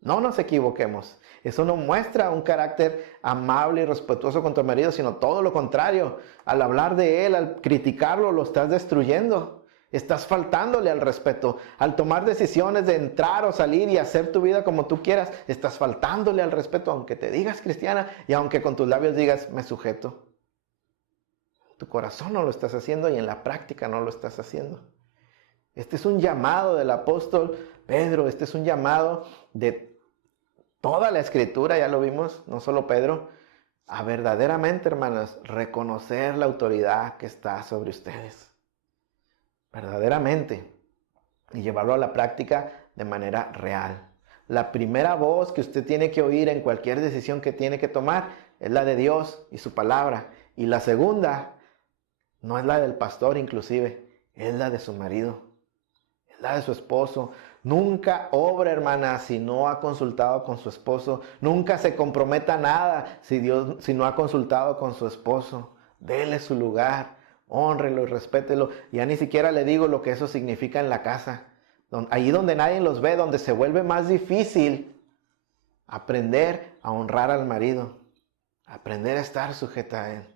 No nos equivoquemos. Eso no muestra un carácter amable y respetuoso con tu marido, sino todo lo contrario. Al hablar de él, al criticarlo, lo estás destruyendo. Estás faltándole al respeto. Al tomar decisiones de entrar o salir y hacer tu vida como tú quieras, estás faltándole al respeto, aunque te digas cristiana y aunque con tus labios digas, me sujeto. Tu corazón no lo estás haciendo y en la práctica no lo estás haciendo. Este es un llamado del apóstol Pedro, este es un llamado de toda la Escritura, ya lo vimos, no solo Pedro, a verdaderamente, hermanas, reconocer la autoridad que está sobre ustedes. Verdaderamente. Y llevarlo a la práctica de manera real. La primera voz que usted tiene que oír en cualquier decisión que tiene que tomar es la de Dios y su palabra. Y la segunda no es la del pastor inclusive, es la de su marido, es la de su esposo. Nunca obra, hermana, si no ha consultado con su esposo. Nunca se comprometa a nada si no ha consultado con su esposo. Dele su lugar, hónrelo y respételo. Ya ni siquiera le digo lo que eso significa en la casa. Allí donde nadie los ve, donde se vuelve más difícil aprender a honrar al marido, aprender a estar sujeta a él.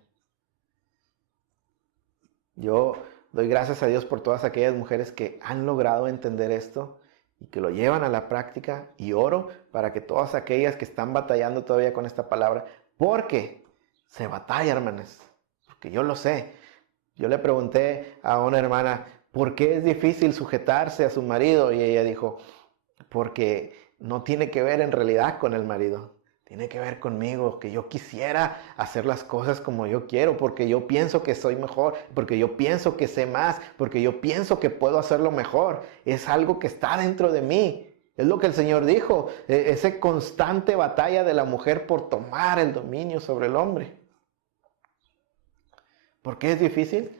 Yo doy gracias a Dios por todas aquellas mujeres que han logrado entender esto y que lo llevan a la práctica, y oro para que todas aquellas que están batallando todavía con esta palabra, porque se batalla, hermanas, porque yo lo sé. Yo le pregunté a una hermana, ¿por qué es difícil sujetarse a su marido? Y ella dijo, porque no tiene que ver en realidad con el marido, Tiene que ver conmigo, que yo quisiera hacer las cosas como yo quiero, porque yo pienso que soy mejor, porque yo pienso que sé más, porque yo pienso que puedo hacerlo mejor. Es algo que está dentro de mí. Es lo que el Señor dijo, esa constante batalla de la mujer por tomar el dominio sobre el hombre. ¿Por qué es difícil?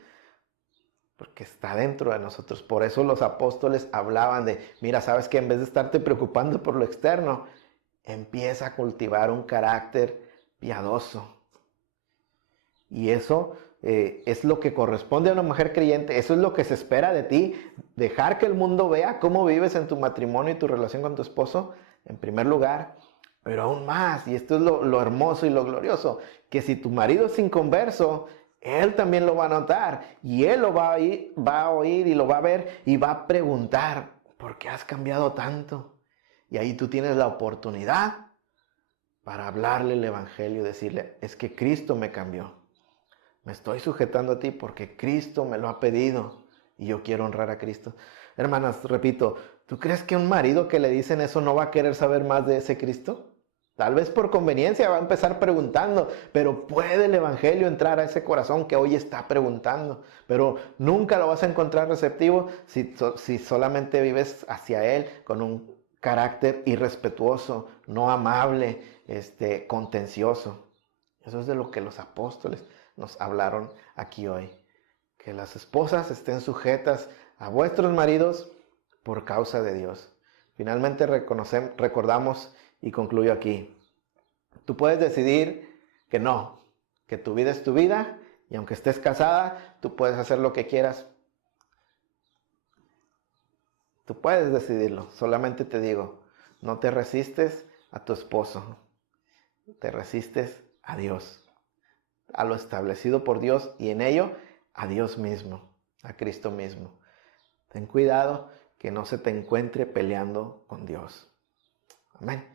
Porque está dentro de nosotros. Por eso los apóstoles hablaban de, mira, sabes que en vez de estarte preocupando por lo externo, empieza a cultivar un carácter piadoso. Y eso es lo que corresponde a una mujer creyente. Eso es lo que se espera de ti. Dejar que el mundo vea cómo vives en tu matrimonio y tu relación con tu esposo, en primer lugar. Pero aún más, y esto es lo hermoso y lo glorioso, que si tu marido es inconverso, él también lo va a notar. Y él lo va a oír y lo va a ver y va a preguntar, ¿por qué has cambiado tanto? Y ahí tú tienes la oportunidad para hablarle el evangelio y decirle, es que Cristo me cambió. Me estoy sujetando a ti porque Cristo me lo ha pedido y yo quiero honrar a Cristo. Hermanas, repito, ¿tú crees que un marido que le dicen eso no va a querer saber más de ese Cristo? Tal vez por conveniencia va a empezar preguntando, pero puede el evangelio entrar a ese corazón que hoy está preguntando. Pero nunca lo vas a encontrar receptivo si solamente vives hacia él con un carácter irrespetuoso, no amable, contencioso. Eso es de lo que los apóstoles nos hablaron aquí hoy. Que las esposas estén sujetas a vuestros maridos por causa de Dios. Finalmente recordamos y concluyo aquí. Tú puedes decidir que no, que tu vida es tu vida y aunque estés casada, tú puedes hacer lo que quieras. Tú puedes decidirlo, solamente te digo, no te resistes a tu esposo, te resistes a Dios, a lo establecido por Dios y en ello a Dios mismo, a Cristo mismo. Ten cuidado que no se te encuentre peleando con Dios. Amén.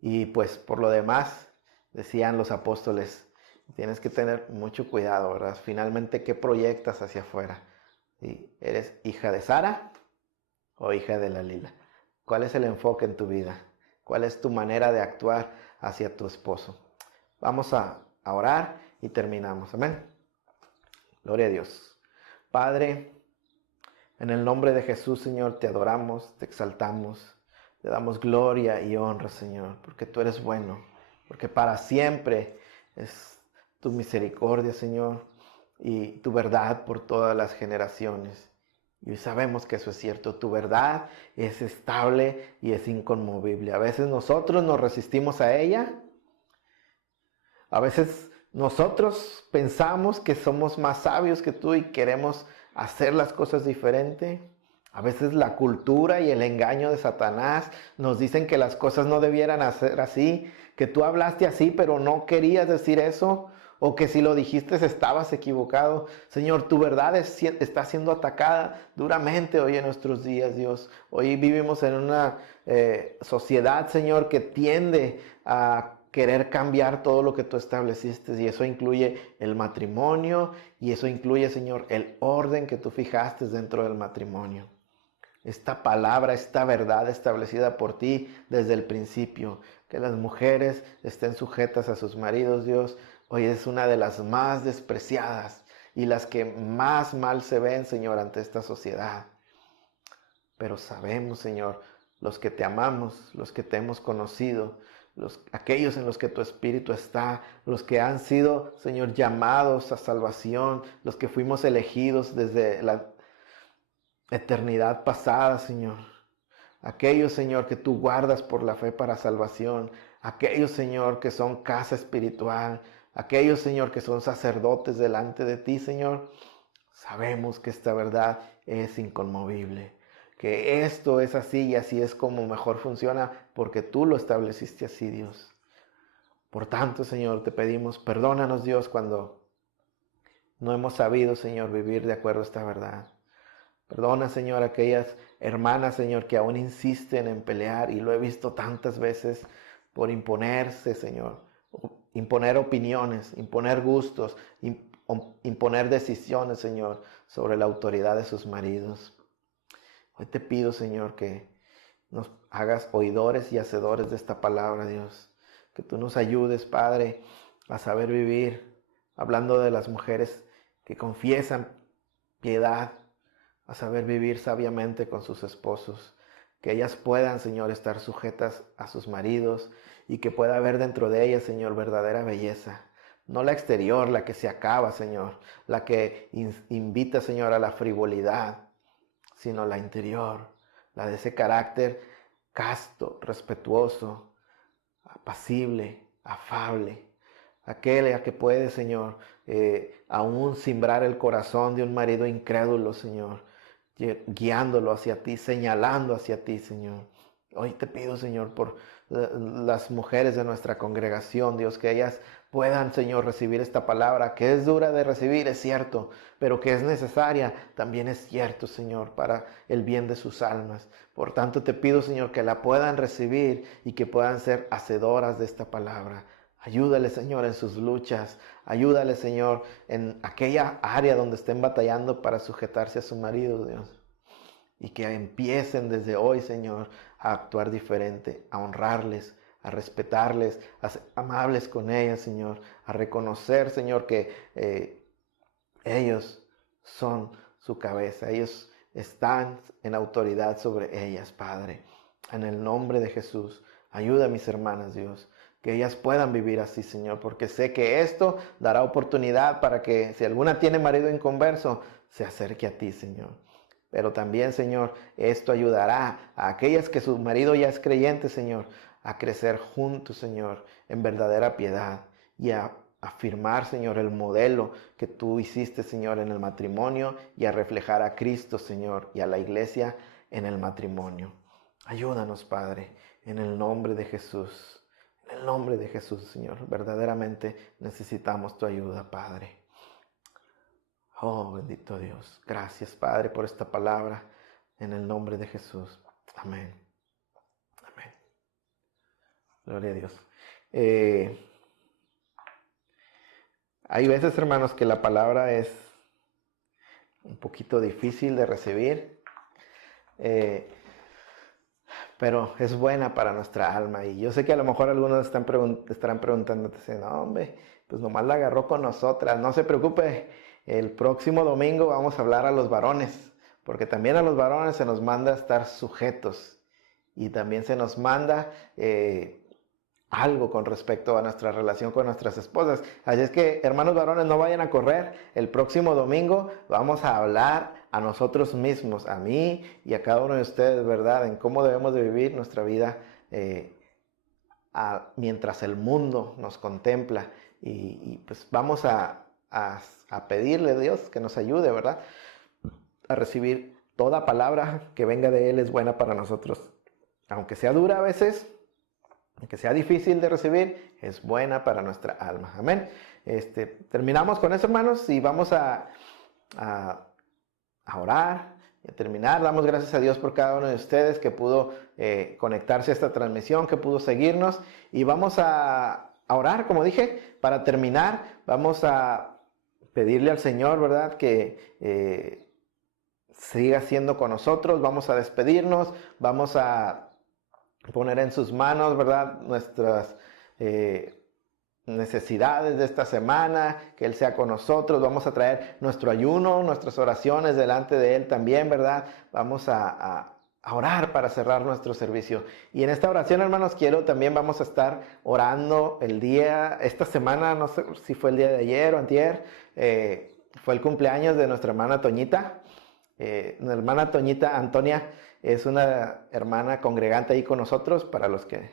Y pues por lo demás, decían los apóstoles, tienes que tener mucho cuidado, ¿verdad? Finalmente, ¿qué proyectas hacia afuera? ¿Sí? ¿Eres hija de Sara o hija de Dalila? ¿Cuál es el enfoque en tu vida? ¿Cuál es tu manera de actuar hacia tu esposo? Vamos a orar y terminamos. Amén. Gloria a Dios. Padre, en el nombre de Jesús, Señor, te adoramos, te exaltamos, te damos gloria y honra, Señor, porque tú eres bueno, porque para siempre es tu misericordia, Señor, y tu verdad por todas las generaciones. Y sabemos que eso es cierto, tu verdad es estable y es inconmovible. A veces nosotros nos resistimos a ella, a veces nosotros pensamos que somos más sabios que tú y queremos hacer las cosas diferente. A veces la cultura y el engaño de Satanás nos dicen que las cosas no debieran hacer así, que tú hablaste así pero no querías decir eso, o que si lo dijiste estabas equivocado. Señor, tu verdad está siendo atacada duramente hoy en nuestros días, Dios. Hoy vivimos en una sociedad, Señor, que tiende a querer cambiar todo lo que tú estableciste, y eso incluye el matrimonio, y eso incluye, Señor, el orden que tú fijaste dentro del matrimonio. Esta palabra, esta verdad establecida por ti desde el principio, que las mujeres estén sujetas a sus maridos, Dios, hoy es una de las más despreciadas y las que más mal se ven, Señor, ante esta sociedad. Pero sabemos, Señor, los que te amamos, los que te hemos conocido, aquellos en los que tu Espíritu está, los que han sido, Señor, llamados a salvación, los que fuimos elegidos desde la eternidad pasada, Señor. Aquellos, Señor, que tú guardas por la fe para salvación. Aquellos, Señor, que son casa espiritual. Aquellos, Señor, que son sacerdotes delante de ti, Señor. Sabemos que esta verdad es inconmovible, que esto es así y así es como mejor funciona porque tú lo estableciste así, Dios. Por tanto, Señor, te pedimos, perdónanos, Dios, cuando no hemos sabido, Señor, vivir de acuerdo a esta verdad. Perdona, Señor, aquellas hermanas, Señor, que aún insisten en pelear, y lo he visto tantas veces, por imponerse, Señor, imponer opiniones, imponer gustos, imponer decisiones, Señor, sobre la autoridad de sus maridos. Hoy te pido, Señor, que nos hagas oidores y hacedores de esta palabra, Dios. que tú nos ayudes, Padre, a saber vivir, hablando de las mujeres que confiesan piedad, a saber vivir sabiamente con sus esposos, que ellas puedan, Señor, estar sujetas a sus maridos y que pueda haber dentro de ellas, Señor, verdadera belleza. No la exterior, la que se acaba, Señor, la que invita, Señor, a la frivolidad, sino la interior, la de ese carácter casto, respetuoso, apacible, afable. Aquella que puede, Señor, aún simbrar el corazón de un marido incrédulo, Señor, guiándolo hacia ti, señalando hacia ti, Señor. Hoy te pido, Señor, por las mujeres de nuestra congregación, Dios, que ellas puedan, Señor, recibir esta palabra, que es dura de recibir, es cierto, pero que es necesaria, también es cierto, Señor, para el bien de sus almas. Por tanto, te pido, Señor, que la puedan recibir y que puedan ser hacedoras de esta palabra. Ayúdale, Señor, en sus luchas. Ayúdale, Señor, en aquella área donde estén batallando para sujetarse a su marido, Dios. Y que empiecen desde hoy, Señor, a actuar diferente, a honrarles, a respetarles, a ser amables con ellas, Señor. A reconocer, Señor, que ellos son su cabeza. Ellos están en autoridad sobre ellas, Padre. En el nombre de Jesús, ayuda a mis hermanas, Dios, que ellas puedan vivir así, Señor, porque sé que esto dará oportunidad para que si alguna tiene marido inconverso, se acerque a ti, Señor. Pero también, Señor, esto ayudará a aquellas que su marido ya es creyente, Señor, a crecer juntos, Señor, en verdadera piedad y a afirmar, Señor, el modelo que tú hiciste, Señor, en el matrimonio y a reflejar a Cristo, Señor, y a la iglesia en el matrimonio. Ayúdanos, Padre, en el nombre de Jesús. En el nombre de Jesús, Señor, verdaderamente necesitamos tu ayuda, Padre. Oh, bendito Dios. Gracias, Padre, por esta palabra. En el nombre de Jesús. Amén. Amén. Gloria a Dios. Hay veces, hermanos, que la palabra es un poquito difícil de recibir. Pero es buena para nuestra alma. Y yo sé que a lo mejor algunos estarán preguntándote, no, hombre, pues nomás la agarró con nosotras. No se preocupe, el próximo domingo vamos a hablar a los varones, porque también a los varones se nos manda estar sujetos. Y también se nos manda algo con respecto a nuestra relación con nuestras esposas. Así es que, hermanos varones, no vayan a correr. El próximo domingo vamos a hablar a nosotros mismos, a mí y a cada uno de ustedes, ¿verdad? En cómo debemos de vivir nuestra vida mientras el mundo nos contempla. Y pues vamos a pedirle a Dios que nos ayude, ¿verdad? A recibir toda palabra que venga de Él es buena para nosotros. Aunque sea dura a veces, aunque sea difícil de recibir, es buena para nuestra alma. Amén. Terminamos con eso, hermanos, y vamos a orar y a terminar. Damos gracias a Dios por cada uno de ustedes que pudo conectarse a esta transmisión, que pudo seguirnos. Y vamos a orar, como dije, para terminar. Vamos a pedirle al Señor, ¿verdad?, que siga siendo con nosotros. Vamos a despedirnos. Vamos a poner en sus manos, ¿verdad?, nuestras necesidades de esta semana, que Él sea con nosotros. Vamos a traer nuestro ayuno, nuestras oraciones delante de Él también, ¿verdad? Vamos a orar para cerrar nuestro servicio. Y en esta oración, hermanos, vamos a estar orando esta semana, no sé si fue el día de ayer o antier, fue el cumpleaños de nuestra hermana Toñita. Nuestra hermana Toñita Antonia es una hermana congregante ahí con nosotros, para los que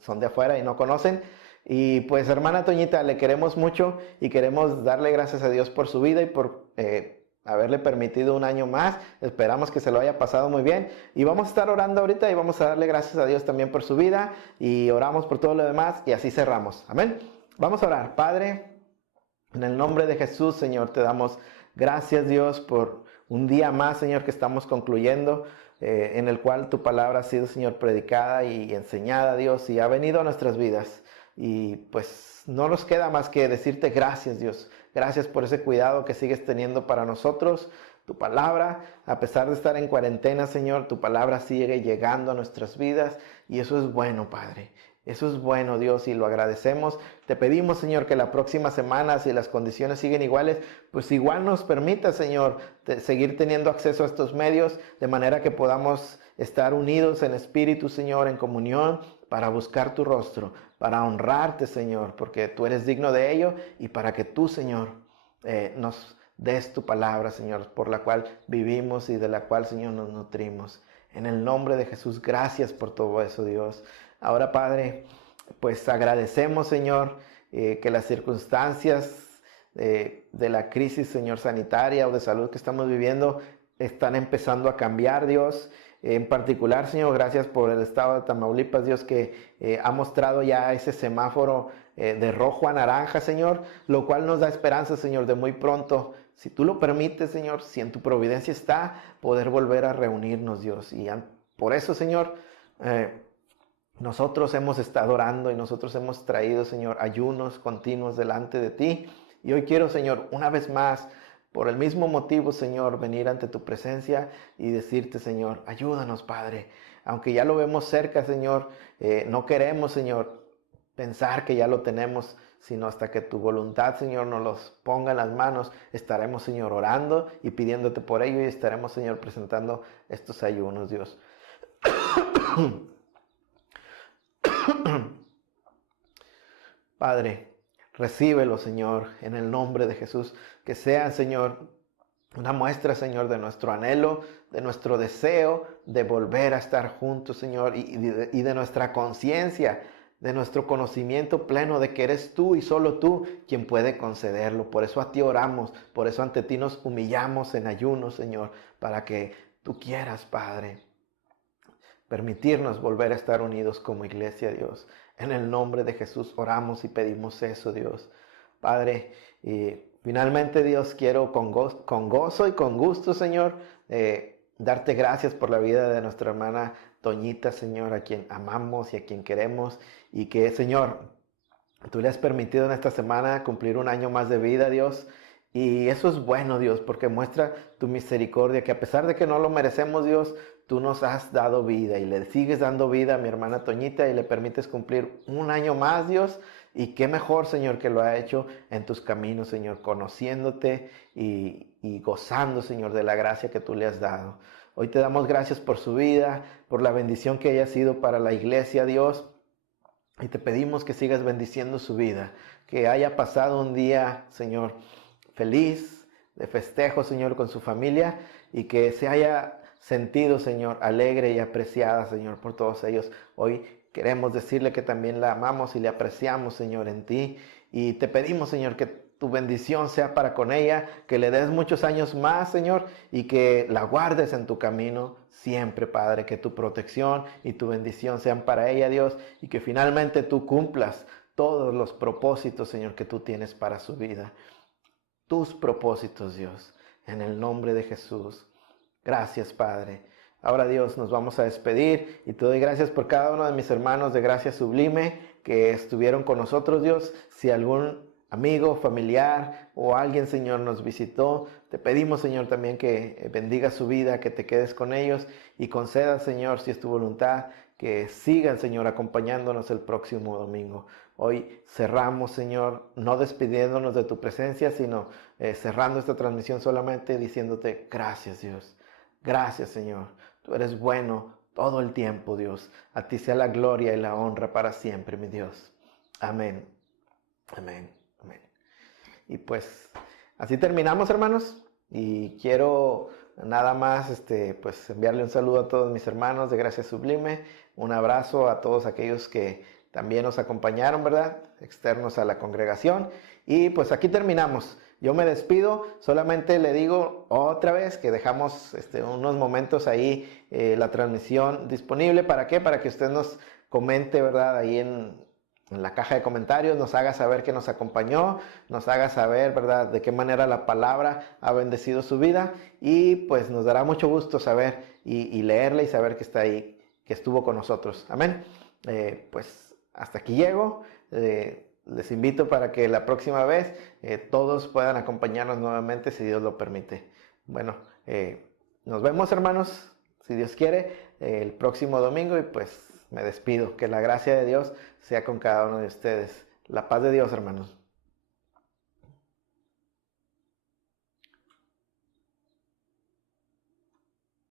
son de afuera y no conocen. Y pues, hermana Toñita, le queremos mucho y queremos darle gracias a Dios por su vida y por haberle permitido un año más. Esperamos que se lo haya pasado muy bien. Y vamos a estar orando ahorita y vamos a darle gracias a Dios también por su vida. Y oramos por todo lo demás y así cerramos. Amén. Vamos a orar. Padre, en el nombre de Jesús, Señor, te damos gracias, Dios, por un día más, Señor, que estamos concluyendo, en el cual tu palabra ha sido, Señor, predicada y enseñada, Dios, y ha venido a nuestras vidas. Y pues no nos queda más que decirte gracias, Dios. Gracias por ese cuidado que sigues teniendo para nosotros. Tu palabra, a pesar de estar en cuarentena, Señor, tu palabra sigue llegando a nuestras vidas. Y eso es bueno, Padre. Eso es bueno, Dios, y lo agradecemos. Te pedimos, Señor, que la próxima semana, si las condiciones siguen iguales, pues igual nos permita, Señor, seguir teniendo acceso a estos medios, de manera que podamos estar unidos en espíritu, Señor, en comunión, para buscar tu rostro, para honrarte, Señor, porque tú eres digno de ello, y para que tú, Señor, nos des tu palabra, Señor, por la cual vivimos y de la cual, Señor, nos nutrimos. En el nombre de Jesús, gracias por todo eso, Dios. Ahora, Padre, pues agradecemos, Señor, que las circunstancias de la crisis, Señor, sanitaria o de salud que estamos viviendo están empezando a cambiar, Dios. En particular, Señor, gracias por el estado de Tamaulipas, Dios, que ha mostrado ya ese semáforo de rojo a naranja, Señor, lo cual nos da esperanza, Señor, de muy pronto, si tú lo permites, Señor, si en tu providencia está, poder volver a reunirnos, Dios. Y por eso, Señor, nosotros hemos estado orando y nosotros hemos traído, Señor, ayunos continuos delante de ti. Y hoy quiero, Señor, una vez más, por el mismo motivo, Señor, venir ante tu presencia y decirte, Señor, ayúdanos, Padre. Aunque ya lo vemos cerca, Señor, no queremos, Señor, pensar que ya lo tenemos, sino hasta que tu voluntad, Señor, nos los ponga en las manos. Estaremos, Señor, orando y pidiéndote por ello y estaremos, Señor, presentando estos ayunos, Dios. Padre, recíbelo, Señor, en el nombre de Jesús. Que sea, Señor, una muestra, Señor, de nuestro anhelo, de nuestro deseo de volver a estar juntos, Señor, y de nuestra conciencia, de nuestro conocimiento pleno de que eres tú y solo tú quien puede concederlo. Por eso a ti oramos, por eso ante ti nos humillamos en ayuno, Señor, para que tú quieras, Padre, permitirnos volver a estar unidos como iglesia, Dios. En el nombre de Jesús oramos y pedimos eso, Dios. Padre, finalmente, Dios, quiero con gozo y con gusto, Señor, darte gracias por la vida de nuestra hermana Toñita, Señor, a quien amamos y a quien queremos. Y que, Señor, tú le has permitido en esta semana cumplir un año más de vida, Dios. Y eso es bueno, Dios, porque muestra tu misericordia, que a pesar de que no lo merecemos, Dios, tú nos has dado vida y le sigues dando vida a mi hermana Toñita y le permites cumplir un año más, Dios. Y qué mejor, Señor, que lo ha hecho en tus caminos, Señor, conociéndote y gozando, Señor, de la gracia que tú le has dado. Hoy te damos gracias por su vida, por la bendición que haya sido para la iglesia, Dios. Y te pedimos que sigas bendiciendo su vida, que haya pasado un día, Señor, feliz, de festejo, Señor, con su familia, y que se haya sentido, Señor, alegre y apreciada, Señor, por todos ellos. Hoy queremos decirle que también la amamos y le apreciamos, Señor, en ti. Y te pedimos, Señor, que tu bendición sea para con ella, que le des muchos años más, Señor, y que la guardes en tu camino siempre, Padre. Que tu protección y tu bendición sean para ella, Dios, y que finalmente tú cumplas todos los propósitos, Señor, que tú tienes para su vida. Tus propósitos, Dios, en el nombre de Jesús. Gracias, Padre. Ahora, Dios, nos vamos a despedir y te doy gracias por cada uno de mis hermanos de Gracia Sublime que estuvieron con nosotros, Dios. Si algún amigo, familiar o alguien, Señor, nos visitó, te pedimos, Señor, también que bendiga su vida, que te quedes con ellos y conceda, Señor, si es tu voluntad, que sigan, Señor, acompañándonos el próximo domingo. Hoy cerramos, Señor, no despidiéndonos de tu presencia, sino cerrando esta transmisión solamente diciéndote gracias, Dios. Gracias, Señor. Tú eres bueno todo el tiempo, Dios. A ti sea la gloria y la honra para siempre, mi Dios. Amén. Amén. Amén. Y pues así terminamos, hermanos. Y quiero nada más pues enviarle un saludo a todos mis hermanos de Gracia Sublime. Un abrazo a todos aquellos que también nos acompañaron, ¿verdad? Externos a la congregación. Y pues aquí terminamos. Yo me despido, solamente le digo otra vez que dejamos unos momentos ahí la transmisión disponible. ¿Para qué? Para que usted nos comente, ¿verdad? Ahí en la caja de comentarios, nos haga saber que nos acompañó, nos haga saber, ¿verdad?, de qué manera la palabra ha bendecido su vida. Y pues nos dará mucho gusto saber y leerle y saber que está ahí, que estuvo con nosotros. Amén. Pues hasta aquí llego. Les invito para que la próxima vez todos puedan acompañarnos nuevamente, si Dios lo permite. Bueno, nos vemos, hermanos, si Dios quiere, el próximo domingo. Y pues me despido. Que la gracia de Dios sea con cada uno de ustedes. La paz de Dios, hermanos.